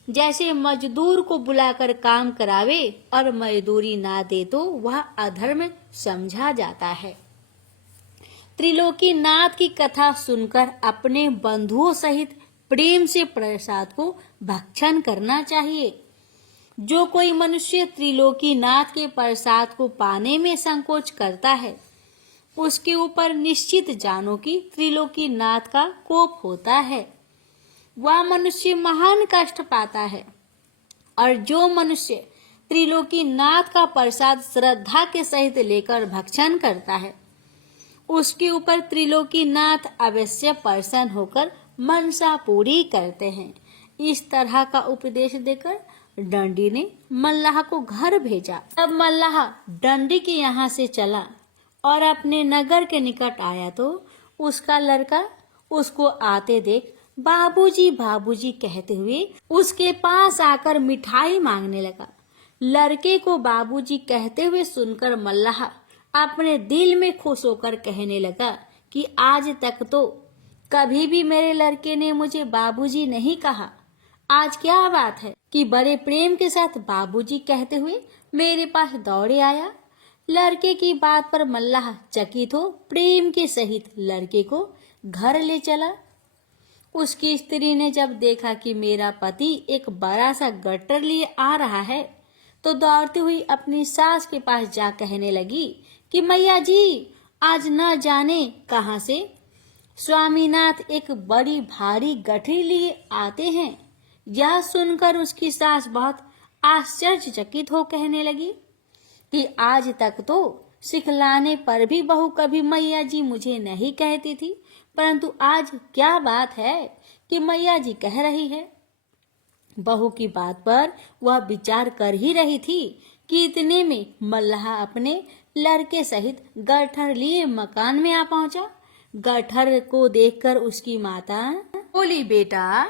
जैसे मजदूर को बुलाकर काम करावे और मजदूरी ना दे तो वह अधर्म समझा जाता है। त्रिलोकी नाथ की कथा सुनकर अपने बंधुओं सहित प्रेम से प्रसाद को भक्षण करना चाहिए। जो कोई मनुष्य त्रिलोकी नाथ के प्रसाद को पाने में संकोच करता है, उसके ऊपर निश्चित जानो कि त्रिलोकी नाथ का कोप होता है, वह मनुष्य महान कष्ट पाता है। और जो मनुष्य त्रिलोकी नाथ का प्रसाद श्रद्धा के सहित लेकर भक्षण करता है, उसके ऊपर त्रिलोकी नाथ अवश्य प्रसन्न होकर मनसा पूरी करते हैं। इस तरह का उपदेश देकर डंडी ने मल्लाह को घर भेजा। तब मल्लाह डंडी के यहाँ से चला और अपने नगर के निकट आया तो उसका लड़का उसको आते देख बाबूजी बाबूजी कहते हुए उसके पास आकर मिठाई मांगने लगा। लड़के को बाबूजी कहते हुए सुनकर मल्लाह अपने दिल में खुश होकर कहने लगा कि आज तक तो कभी भी मेरे लड़के ने मुझे बाबूजी नहीं कहा। आज क्या बात है कि बड़े प्रेम के साथ बाबूजी कहते हुए मेरे पास दौड़े आया। लड़के की बात पर मल्लाह चकित हो प्रेम के सहित लड़के को घर ले चला। उसकी स्त्री ने जब देखा कि मेरा पति एक बड़ा सा गट्टर लिए आ रहा है तो दौड़ती हुई अपनी सास के पास जा कहने लगी कि मैया जी, आज न जाने कहां से स्वामीनाथ एक बड़ी भारी गठरी लिए आते हैं। यह सुनकर उसकी सास बहुत आश्चर्यचकित हो कहने लगी कि आज तक तो सिखलाने पर भी बहू कभी मैया जी मुझे नहीं कहती थी, परंतु आज क्या बात है कि मैया जी कह रही है। बहू की बात पर वह विचार कर ही रही थी कि इतने में मल्लाह अपने लड़के सहित गठर लिए मकान में आ पहुंचा। गठर को देखकर उसकी माता बोली, बेटा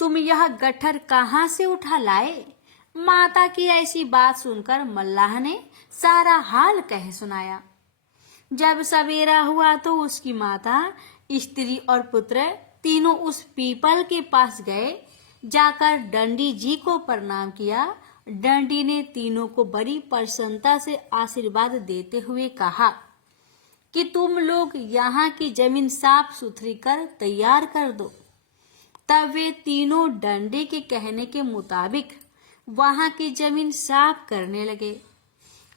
तुम यह गठर कहाँ से उठा लाए? माता की ऐसी बात सुनकर मल्लाह ने सारा हाल कह सुनाया। जब सवेरा हुआ तो उसकी माता, स्त्री और पुत्र तीनों उस पीपल के पास गए। जाकर डंडी जी को प्रणाम किया। डंडी ने तीनों को बड़ी प्रसन्नता से आशीर्वाद देते हुए कहा कि तुम लोग यहाँ की जमीन साफ सुथरी कर तैयार कर दो। तब वे तीनों डंडे के कहने के मुताबिक वहां की जमीन साफ करने लगे।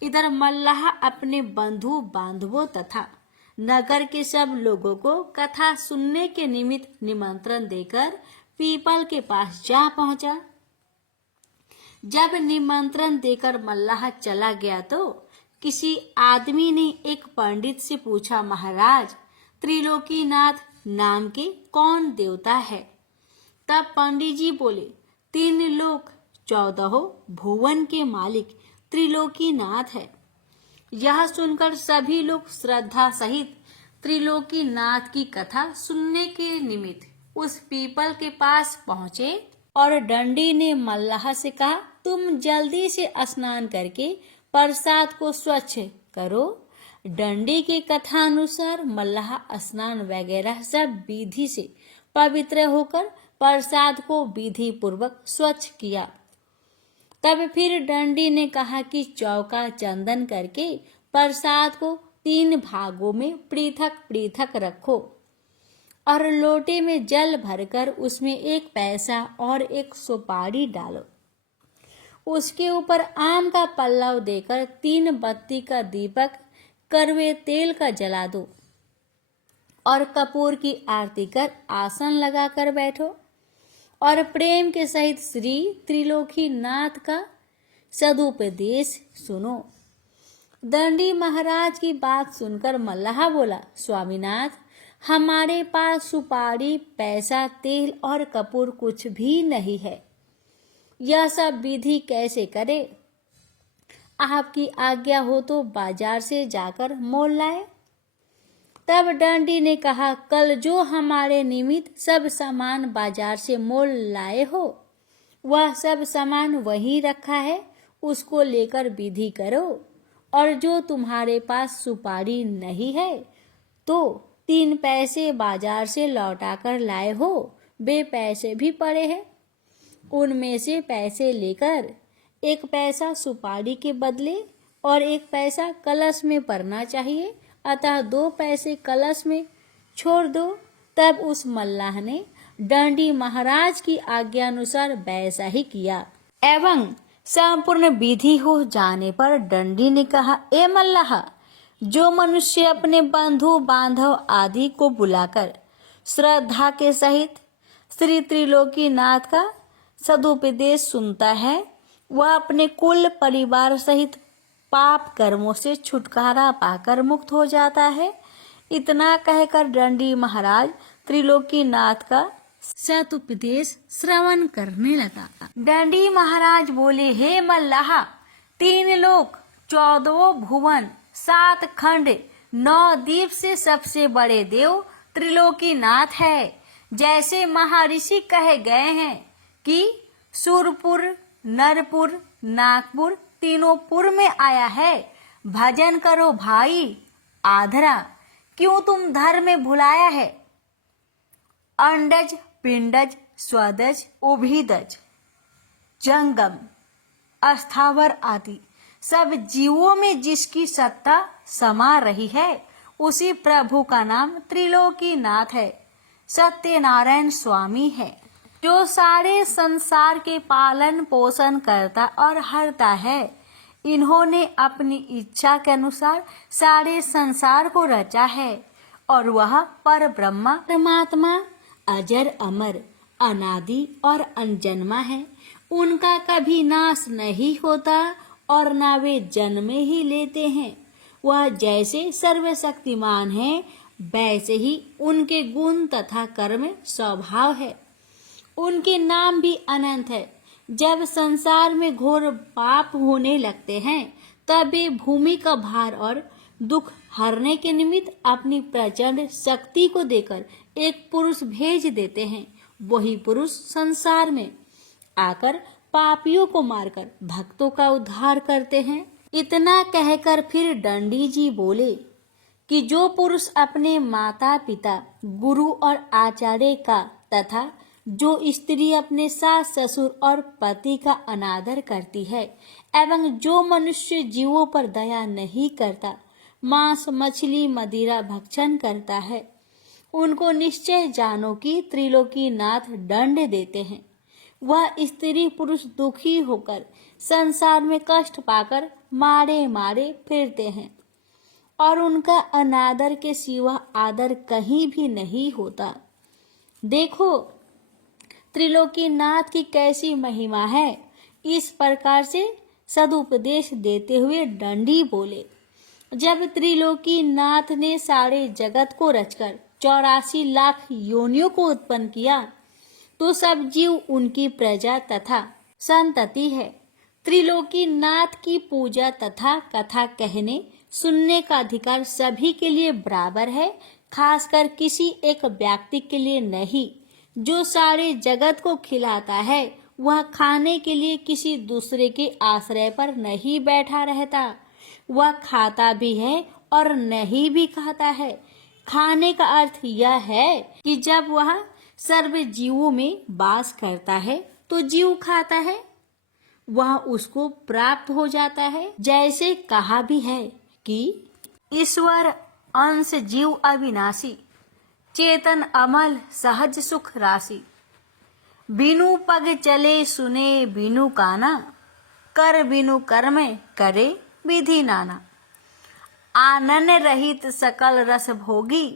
इधर मल्लाह अपने बंधु बांधवों तथा नगर के सब लोगों को कथा सुनने के निमित्त निमंत्रण देकर पीपल के पास जा पहुंचा। जब निमंत्रण देकर मल्लाह चला गया तो किसी आदमी ने एक पंडित से पूछा, महाराज, त्रिलोकीनाथ नाम के कौन देवता है? तब पंडित जी बोले, 3 लोक 14 भुवन के मालिक त्रिलोकीनाथ है। यह सुनकर सभी लोग श्रद्धा सहित त्रिलोकीनाथ की कथा सुनने के निमित्त उस पीपल के पास पहुँचे और डंडी ने मल्लाह से कहा, तुम जल्दी से स्नान करके प्रसाद को स्वच्छ करो। डंडी की कथा अनुसार मल्लाह स्नान वगैरह सब विधि से पवित्र होकर प्रसाद को विधि पूर्वक स्वच्छ किया। तब फिर डंडी ने कहा कि चौका चंदन करके प्रसाद को 3 भागों में पृथक पृथक रखो और लोटे में जल भरकर उसमें 1 पैसा और 1 सुपारी डालो। उसके ऊपर आम का पल्लव देकर 3 बत्ती का दीपक कड़वे तेल का जला दो और कपूर की आरती कर आसन लगाकर बैठो और प्रेम के सहित श्री त्रिलोकीनाथ का सदुपदेश सुनो। दंडी महाराज की बात सुनकर मल्लाह बोला, स्वामीनाथ, हमारे पास सुपारी, पैसा, तेल और कपूर कुछ भी नहीं है। यह सब विधि कैसे करे? आपकी आज्ञा हो तो बाजार से जाकर मोल लाए। तब डंडी ने कहा, कल जो हमारे निमित्त सब सामान बाजार से मोल लाए हो, वह सब सामान वहीं रखा है, उसको लेकर विधि करो। और जो तुम्हारे पास सुपारी नहीं है तो 3 पैसे बाजार से लौटाकर लाए हो, वे पैसे भी पड़े हैं। उनमें से पैसे लेकर 1 पैसा सुपारी के बदले और 1 पैसा कलश में पड़ना चाहिए, अतः 2 पैसे कलश में छोड़ दो। तब उस मल्लाह ने डंडी महाराज की आज्ञा अनुसार वैसा ही किया एवं संपूर्ण विधि हो जाने पर डंडी ने कहा, ए मल्लाह, जो मनुष्य अपने बंधु बांधव आदि को बुलाकर श्रद्धा के सहित श्री त्रिलोकीनाथ का सदुपदेश सुनता है, वह अपने कुल परिवार सहित पाप कर्मों से छुटकारा पाकर मुक्त हो जाता है। इतना कहकर डंडी महाराज त्रिलोकीनाथ का सदुपदेश श्रवण करने लगा। डंडी महाराज बोले, हे मल्लाह, 3 लोक 14 भुवन 7 खंड 9 द्वीप से सबसे बड़े देव त्रिलोकीनाथ है। जैसे महर्षि कहे गए हैं कि सुरपुर, नरपुर, नागपुर तीनों पुर में आया है। भजन करो भाई आधरा, क्यों तुम धर्म में भुलाया है? अंडज, पिंडज, स्वदज, उभिदज, जंगम, अस्थावर आदि सब जीवों में जिसकी सत्ता समा रही है, उसी प्रभु का नाम त्रिलोकीनाथ है, सत्यनारायण स्वामी है, जो सारे संसार के पालन पोषण करता और हरता है। इन्होंने अपनी इच्छा के अनुसार सारे संसार को रचा है और वह पर ब्रह्मा परमात्मा अजर अमर अनादि और अनजन्मा है। उनका कभी नाश नहीं होता और ना वे जन्मे ही लेते हैं। वह जैसे सर्वशक्तिमान है, वैसे ही उनके गुण तथा कर्म स्वभाव है। उनके नाम भी अनंत है। जब संसार में घोर पाप होने लगते हैं, तब वे भूमि का भार और दुख हरने के निमित्त अपनी प्रचंड शक्ति को देकर एक पुरुष भेज देते हैं। वही पुरुष संसार में आकर पापियों को मारकर भक्तों का उद्धार करते हैं। इतना कहकर फिर डंडी जी बोले कि जो पुरुष अपने माता पिता, गुरु और आचार्य का तथा जो स्त्री अपने सास ससुर और पति का अनादर करती है एवं जो मनुष्य जीवों पर दया नहीं करता, मांस मछली मदिरा भक्षण करता है, उनको निश्चय जानो कि त्रिलोकीनाथ दंड देते हैं। वह स्त्री पुरुष दुखी होकर संसार में कष्ट पाकर मारे मारे फिरते हैं और उनका अनादर के सिवा आदर कहीं भी नहीं होता। देखो त्रिलोकीनाथ की कैसी महिमा है। इस प्रकार से सदुपदेश देते हुए दंडी बोले, जब त्रिलोकीनाथ ने सारे जगत को रचकर 84 लाख योनियों को उत्पन्न किया तो सब जीव उनकी प्रजा तथा संतति है। त्रिलोकीनाथ की पूजा तथा कथा कहने सुनने का अधिकार सभी के लिए बराबर है, खासकर किसी एक व्यक्ति के लिए नहीं। जो सारे जगत को खिलाता है वह खाने के लिए किसी दूसरे के आश्रय पर नहीं बैठा रहता, वह खाता भी है और नहीं भी खाता है। खाने का अर्थ यह है कि जब वह सर्व जीवों में वास करता है तो जीव खाता है, वह उसको प्राप्त हो जाता है। जैसे कहा भी है कि ईश्वर अंश जीव अविनाशी, चेतन अमल सहज सुख राशि। बिनु पग चले सुने बिनु काना, कर बिनु कर्म करे विधि नाना। आनन रहित सकल रस भोगी,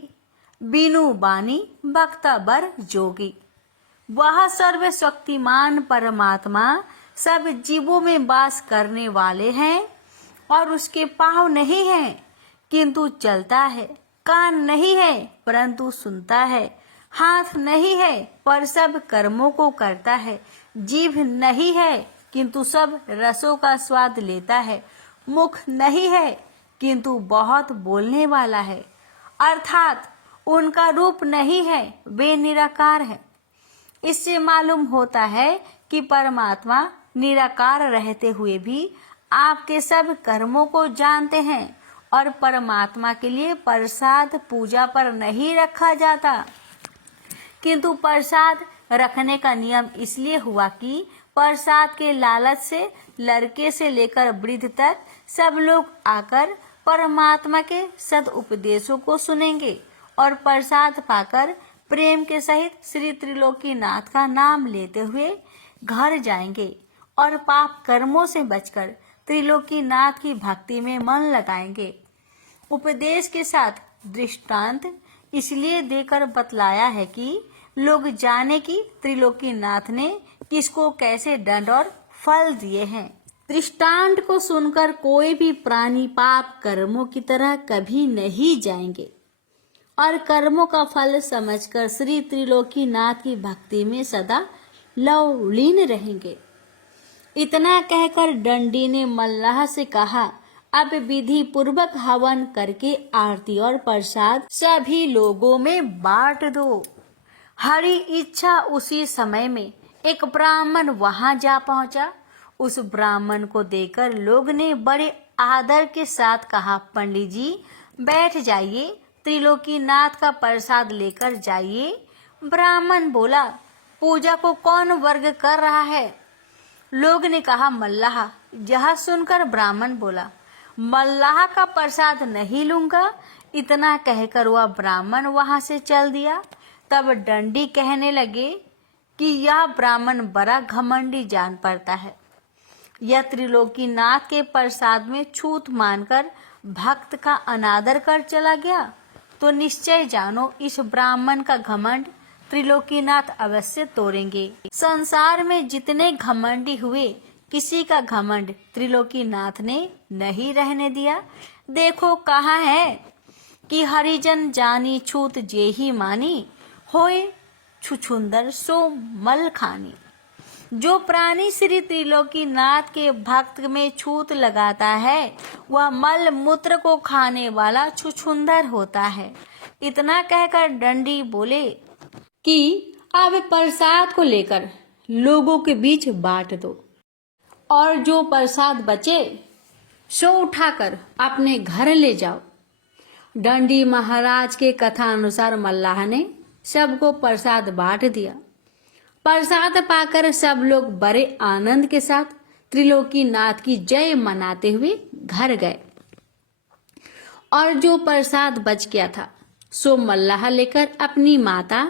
बिनु बानी भक्ता बर जोगी। वह सर्वशक्तिमान परमात्मा सब जीवों में वास करने वाले हैं और उसके पाँव नहीं हैं किंतु चलता है, कान नहीं है परंतु सुनता है, हाथ नहीं है पर सब कर्मों को करता है, जीभ नहीं है किंतु सब रसों का स्वाद लेता है, मुख नहीं है किंतु बहुत बोलने वाला है, अर्थात उनका रूप नहीं है, वे निराकार है। इससे मालूम होता है कि परमात्मा निराकार रहते हुए भी आपके सब कर्मों को जानते हैं और परमात्मा के लिए प्रसाद पूजा पर नहीं रखा जाता, किंतु प्रसाद रखने का नियम इसलिए हुआ कि प्रसाद के लालच से लड़के से लेकर वृद्ध तक सब लोग आकर परमात्मा के सद उपदेशों को सुनेंगे और प्रसाद पाकर प्रेम के सहित श्री त्रिलोकीनाथ का नाम लेते हुए घर जाएंगे और पाप कर्मों से बचकर त्रिलोकीनाथ की भक्ति में मन लगाएंगे। उपदेश के साथ दृष्टांत इसलिए देकर बतलाया है कि लोग जाने कि त्रिलोकीनाथ ने किसको कैसे दंड और फल दिए हैं। दृष्टांत को सुनकर कोई भी प्राणी पाप कर्मों की तरह कभी नहीं जाएंगे और कर्मों का फल समझकर श्री त्रिलोकीनाथ की भक्ति में सदा लवलीन रहेंगे। इतना कहकर दंडी ने मल्लाह से कहा, अब विधि पूर्वक हवन करके आरती और प्रसाद सभी लोगों में बांट दो। हरि इच्छा उसी समय में एक ब्राह्मण वहां जा पहुंचा। उस ब्राह्मण को देखकर लोग ने बड़े आदर के साथ कहा, पंडित जी बैठ जाइए, त्रिलोकीनाथ का प्रसाद लेकर जाइए। ब्राह्मण बोला, पूजा को कौन वर्ग कर रहा है? लोग ने कहा, मल्लाह। यह सुनकर ब्राह्मण बोला, मल्लाह का प्रसाद नहीं लूंगा। इतना कहकर वह ब्राह्मण वहां से चल दिया। तब दंडी कहने लगे कि यह ब्राह्मण बड़ा घमंडी जान पड़ता है। यह त्रिलोकीनाथ के प्रसाद में छूत मानकर भक्त का अनादर कर चला गया तो निश्चय जानो इस ब्राह्मण का घमंड त्रिलोकीनाथ अवश्य तोड़ेंगे। संसार में जितने घमंडी हुए किसी का घमंड त्रिलोकीनाथ ने नहीं रहने दिया। देखो कहा है कि हरिजन जानी छूत जेही मानी, होए छुछुंदर सो मल खानी। जो प्राणी श्री त्रिलोकीनाथ के भक्त में छूत लगाता है वह मल मूत्र को खाने वाला छुछुंदर होता है। इतना कहकर दंडी बोले कि अब प्रसाद को लेकर लोगों के बीच बांट दो और जो प्रसाद बचे सो उठाकर अपने घर ले जाओ। डंडी महाराज के कथा अनुसार मल्लाह ने सबको प्रसाद बांट दिया। प्रसाद पाकर सब लोग बड़े आनंद के साथ त्रिलोकीनाथ की जय मनाते हुए घर गए और जो प्रसाद बच गया था सो मल्लाह लेकर अपनी माता,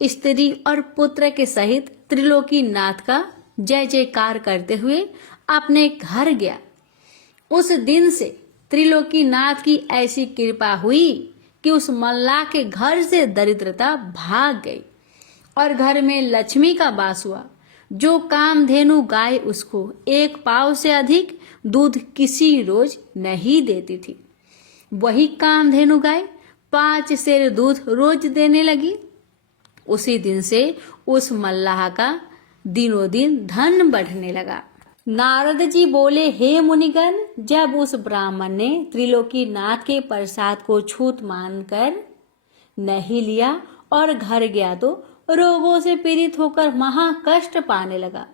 स्त्री और पुत्र के सहित त्रिलोकीनाथ का जय जयकार करते हुए अपने घर गया। उस दिन से त्रिलोकीनाथ की ऐसी कृपा हुई कि उस मल्लाह के घर से दरिद्रता भाग गई और घर में लक्ष्मी का वास हुआ। जो कामधेनु गाय उसको एक पाव से अधिक दूध किसी रोज नहीं देती थी, वही कामधेनु गाय 5 सेर दूध रोज देने लगी। उसी दिन से उस मल्लाह का दिनों दिन धन बढ़ने लगा। नारद जी बोले, हे मुनिगण, जब उस ब्राह्मण ने त्रिलोकीनाथ के प्रसाद को छूत मानकर नहीं लिया और घर गया तो रोगों से पीड़ित होकर महा कष्ट पाने लगा।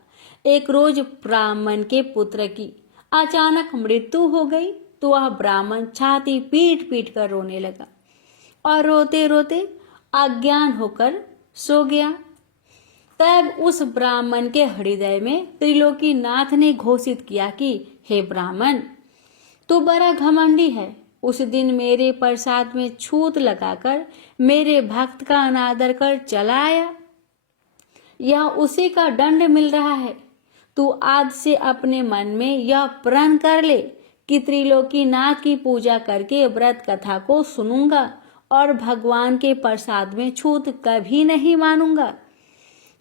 एक रोज ब्राह्मण के पुत्र की अचानक मृत्यु हो गई तो वह ब्राह्मण छाती पीट पीट कर रोने लगा और रोते रोते अज्ञान होकर सो गया। तब उस ब्राह्मण के हृदय में त्रिलोकीनाथ ने घोषित किया कि हे ब्राह्मण, तू बड़ा घमंडी है। उस दिन मेरे प्रसाद में छूत लगाकर मेरे भक्त का अनादर कर चला आया, यह उसी का दंड मिल रहा है। तू आज से अपने मन में यह प्रण कर ले कि त्रिलोकीनाथ की पूजा करके व्रत कथा को सुनूंगा और भगवान के प्रसाद में छूत कभी नहीं मानूंगा।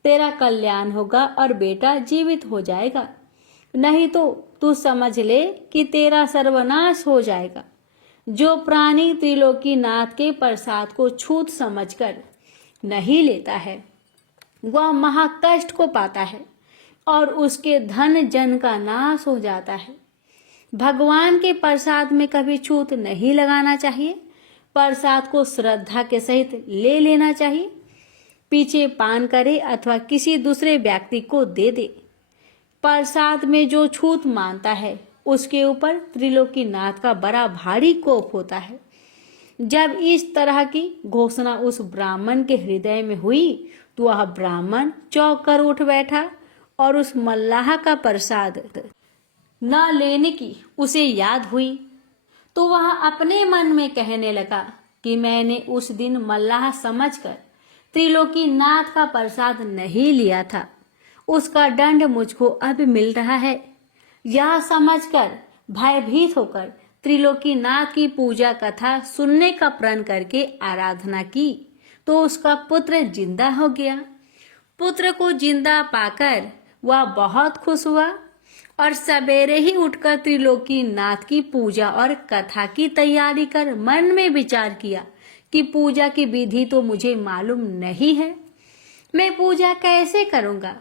तेरा कल्याण होगा और बेटा जीवित हो जाएगा, नहीं तो तू समझ ले कि तेरा सर्वनाश हो जाएगा। जो प्राणी त्रिलोकीनाथ के प्रसाद को छूत समझकर नहीं लेता है वह महाकष्ट को पाता है और उसके धन जन का नाश हो जाता है। भगवान के प्रसाद में कभी छूत नहीं लगाना चाहिए। प्रसाद को श्रद्धा के सहित ले लेना चाहिए। पीछे पान करे अथवा किसी दूसरे व्यक्ति को दे दे। प्रसाद में जो छूत मानता है उसके ऊपर त्रिलोकीनाथ का बड़ा भारी कोप होता है। जब इस तरह की घोषणा उस ब्राह्मण के हृदय में हुई तो वह ब्राह्मण चौंक कर उठ बैठा और उस मल्लाह का प्रसाद न लेने की उसे याद हुई तो वह अपने मन में कहने लगा कि मैंने उस दिन मल्लाह समझकर त्रिलोकीनाथ का प्रसाद नहीं लिया था, उसका दंड मुझको अब मिल रहा है। यह समझकर भयभीत होकर त्रिलोकीनाथ की पूजा कथा सुनने का प्रण करके आराधना की तो उसका पुत्र जिंदा हो गया। पुत्र को जिंदा पाकर वह बहुत खुश हुआ और सवेरे ही उठकर त्रिलोकीनाथ की पूजा और कथा की तैयारी कर मन में विचार किया कि पूजा की विधि तो मुझे मालूम नहीं है, मैं पूजा कैसे करूंगा।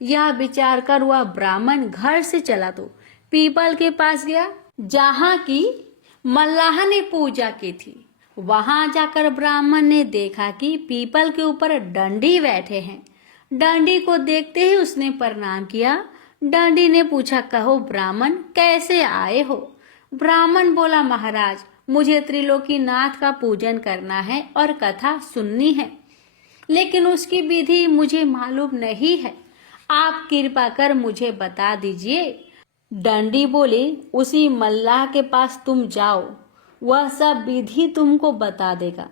यह विचार कर वह ब्राह्मण घर से चला तो पीपल के पास गया जहाँ की मल्लाह ने पूजा की थी। वहां जाकर ब्राह्मण ने देखा कि पीपल के ऊपर डंडी बैठे हैं। डंडी को देखते ही उसने प्रणाम किया। डंडी ने पूछा, कहो ब्राह्मण, कैसे आए हो। ब्राह्मण बोला, महाराज, मुझे त्रिलोकीनाथ का पूजन करना है और कथा सुननी है, लेकिन उसकी विधि मुझे मालूम नहीं है, आप कृपा कर मुझे बता दीजिए। डंडी बोले, उसी मल्लाह के पास तुम जाओ, वह सब विधि तुमको बता देगा।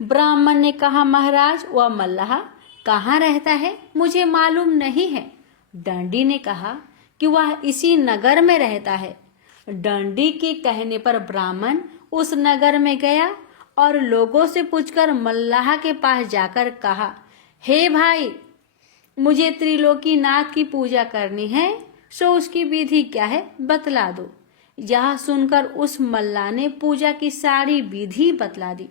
ब्राह्मण ने कहा, महाराज, वह मल्लाह कहाँ रहता है, मुझे मालूम नहीं है। डंडी ने कहा कि वह इसी नगर में रहता है। डंडी के कहने पर ब्राह्मण उस नगर में गया और लोगों से पूछकर मल्लाह के पास जाकर कहा, हे भाई, मुझे त्रिलोकीनाथ की पूजा करनी है, सो उसकी विधि क्या है बतला दो। यह सुनकर उस मल्लाह ने पूजा की सारी विधि बतला दी।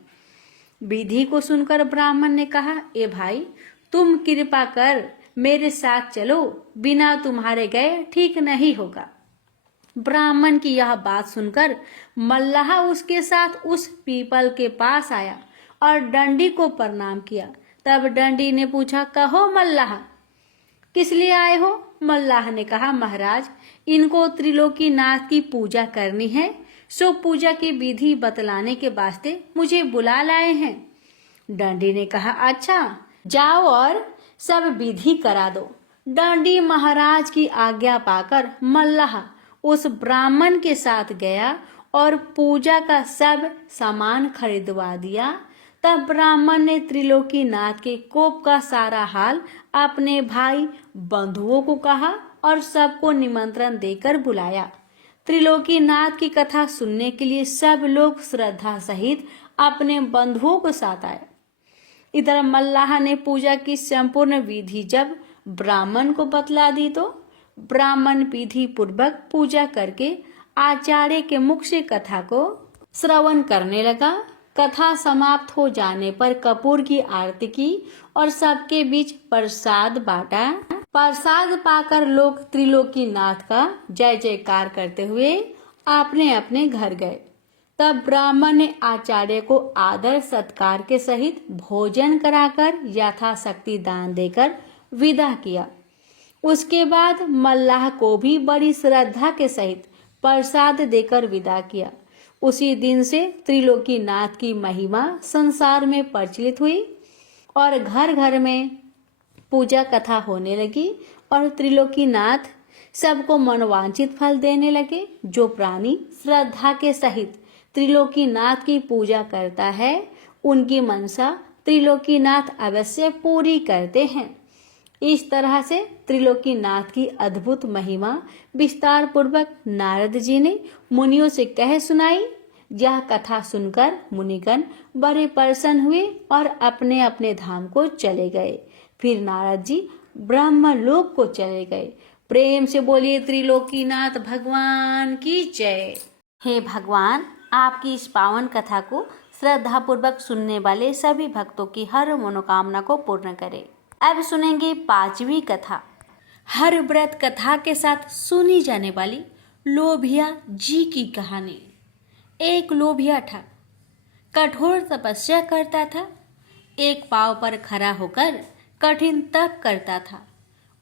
विधि को सुनकर ब्राह्मण ने कहा, ए भाई, तुम कृपा कर मेरे साथ चलो, बिना तुम्हारे गए ठीक नहीं होगा। ब्राह्मण की यह बात सुनकर मल्लाह उसके साथ उस पीपल के पास आया और डंडी को प्रणाम किया। तब डंडी ने पूछा, कहो मल्लाह, किस लिए आए हो। मल्लाह ने कहा, महाराज, इनको त्रिलोकीनाथ की पूजा करनी है, सो पूजा की विधि बतलाने के वास्ते मुझे बुला लाए हैं। डंडी ने कहा, अच्छा जाओ और सब विधि करा दो। डंडी महाराज की आज्ञा पाकर मल्लाह उस ब्राह्मण के साथ गया और पूजा का सब सामान खरीदवा दिया। तब ब्राह्मण ने त्रिलोकीनाथ के कोप का सारा हाल अपने भाई बंधुओं को कहा और सबको निमंत्रण देकर बुलाया। त्रिलोकीनाथ की कथा सुनने के लिए सब लोग श्रद्धा सहित अपने बंधुओं के साथ आए। इधर मल्लाह ने पूजा की संपूर्ण विधि जब ब्राह्मण को बतला दी तो ब्राह्मण विधि पूर्वक पूजा करके आचार्य के मुख से कथा को श्रवण करने लगा। कथा समाप्त हो जाने पर कपूर की आरती की और सबके बीच प्रसाद बांटा। प्रसाद पाकर लोग त्रिलोकीनाथ का जय जयकार करते हुए अपने अपने घर गए। तब ब्राह्मण ने आचार्य को आदर सत्कार के सहित भोजन कराकर यथाशक्ति दान देकर विदा किया। उसके बाद मल्लाह को भी बड़ी श्रद्धा के सहित प्रसाद देकर विदा किया। उसी दिन से त्रिलोकीनाथ की महिमा संसार में प्रचलित हुई और घर घर में पूजा कथा होने लगी और त्रिलोकीनाथ सबको मनवांछित फल देने लगे। जो प्राणी श्रद्धा के सहित त्रिलोकीनाथ की पूजा करता है उनकी मनसा त्रिलोकीनाथ अवश्य पूरी करते हैं। इस तरह से त्रिलोकीनाथ की अद्भुत महिमा विस्तार पूर्वक नारद जी ने मुनियों से कह सुनाई। यह कथा सुनकर मुनिगण बड़े प्रसन्न हुए और अपने अपने धाम को चले गए। फिर नारद जी ब्रह्मलोक को चले गए। प्रेम से बोलिए त्रिलोकीनाथ भगवान की जय। हे भगवान, आपकी इस पावन कथा को श्रद्धा पूर्वक सुनने वाले सभी भक्तों की हर मनोकामना को पूर्ण करें। अब सुनेंगे पांचवी कथा। हर व्रत कथा के साथ सुनी जाने वाली लोभिया जी की कहानी। एक लोभिया था, कठोर तपस्या करता था। एक पांव पर खड़ा होकर कठिन तप करता था।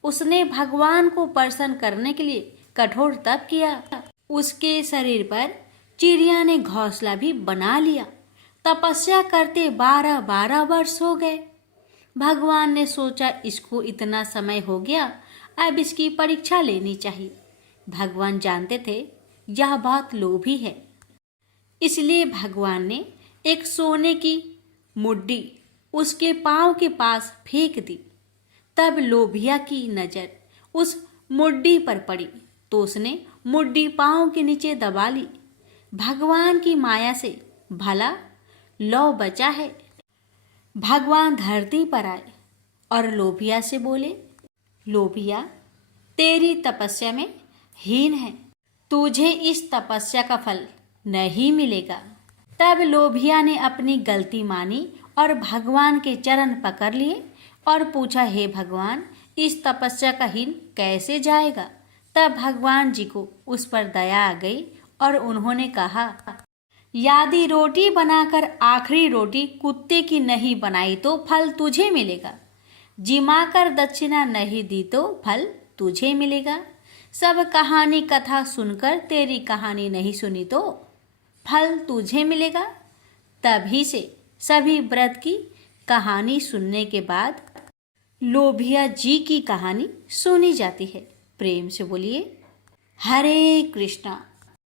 उसने भगवान को प्रसन्न करने के लिए कठोर तप किया। उसके शरीर पर चिड़िया ने घोंसला भी बना लिया। तपस्या करते 12 वर्ष हो गए। भगवान ने सोचा इसको इतना समय हो गया, अब इसकी परीक्षा लेनी चाहिए। भगवान जानते थे यह बहुत लोभी है, इसलिए भगवान ने एक सोने की मुड्डी उसके पांव के पास फेंक दी। तब लोभिया की नजर उस मुड्डी पर पड़ी तो उसने मुड्डी पांव के नीचे दबा ली। भगवान की माया से भला लौ बचा है। भगवान धरती पर आए और लोभिया से बोले, लोभिया, तेरी तपस्या में हीन है, तुझे इस तपस्या का फल नहीं मिलेगा। तब लोभिया ने अपनी गलती मानी और भगवान के चरण पकड़ लिए और पूछा, हे भगवान, इस तपस्या का हीन कैसे जाएगा। तब भगवान जी को उस पर दया आ गई और उन्होंने कहा, यदि रोटी बनाकर आखिरी रोटी कुत्ते की नहीं बनाई तो फल तुझे मिलेगा। जिमाकर दक्षिणा नहीं दी तो फल तुझे मिलेगा। सब कहानी कथा सुनकर तेरी कहानी नहीं सुनी तो फल तुझे मिलेगा। तभी से सभी व्रत की कहानी सुनने के बाद लोभिया जी की कहानी सुनी जाती है। प्रेम से बोलिए हरे कृष्णा।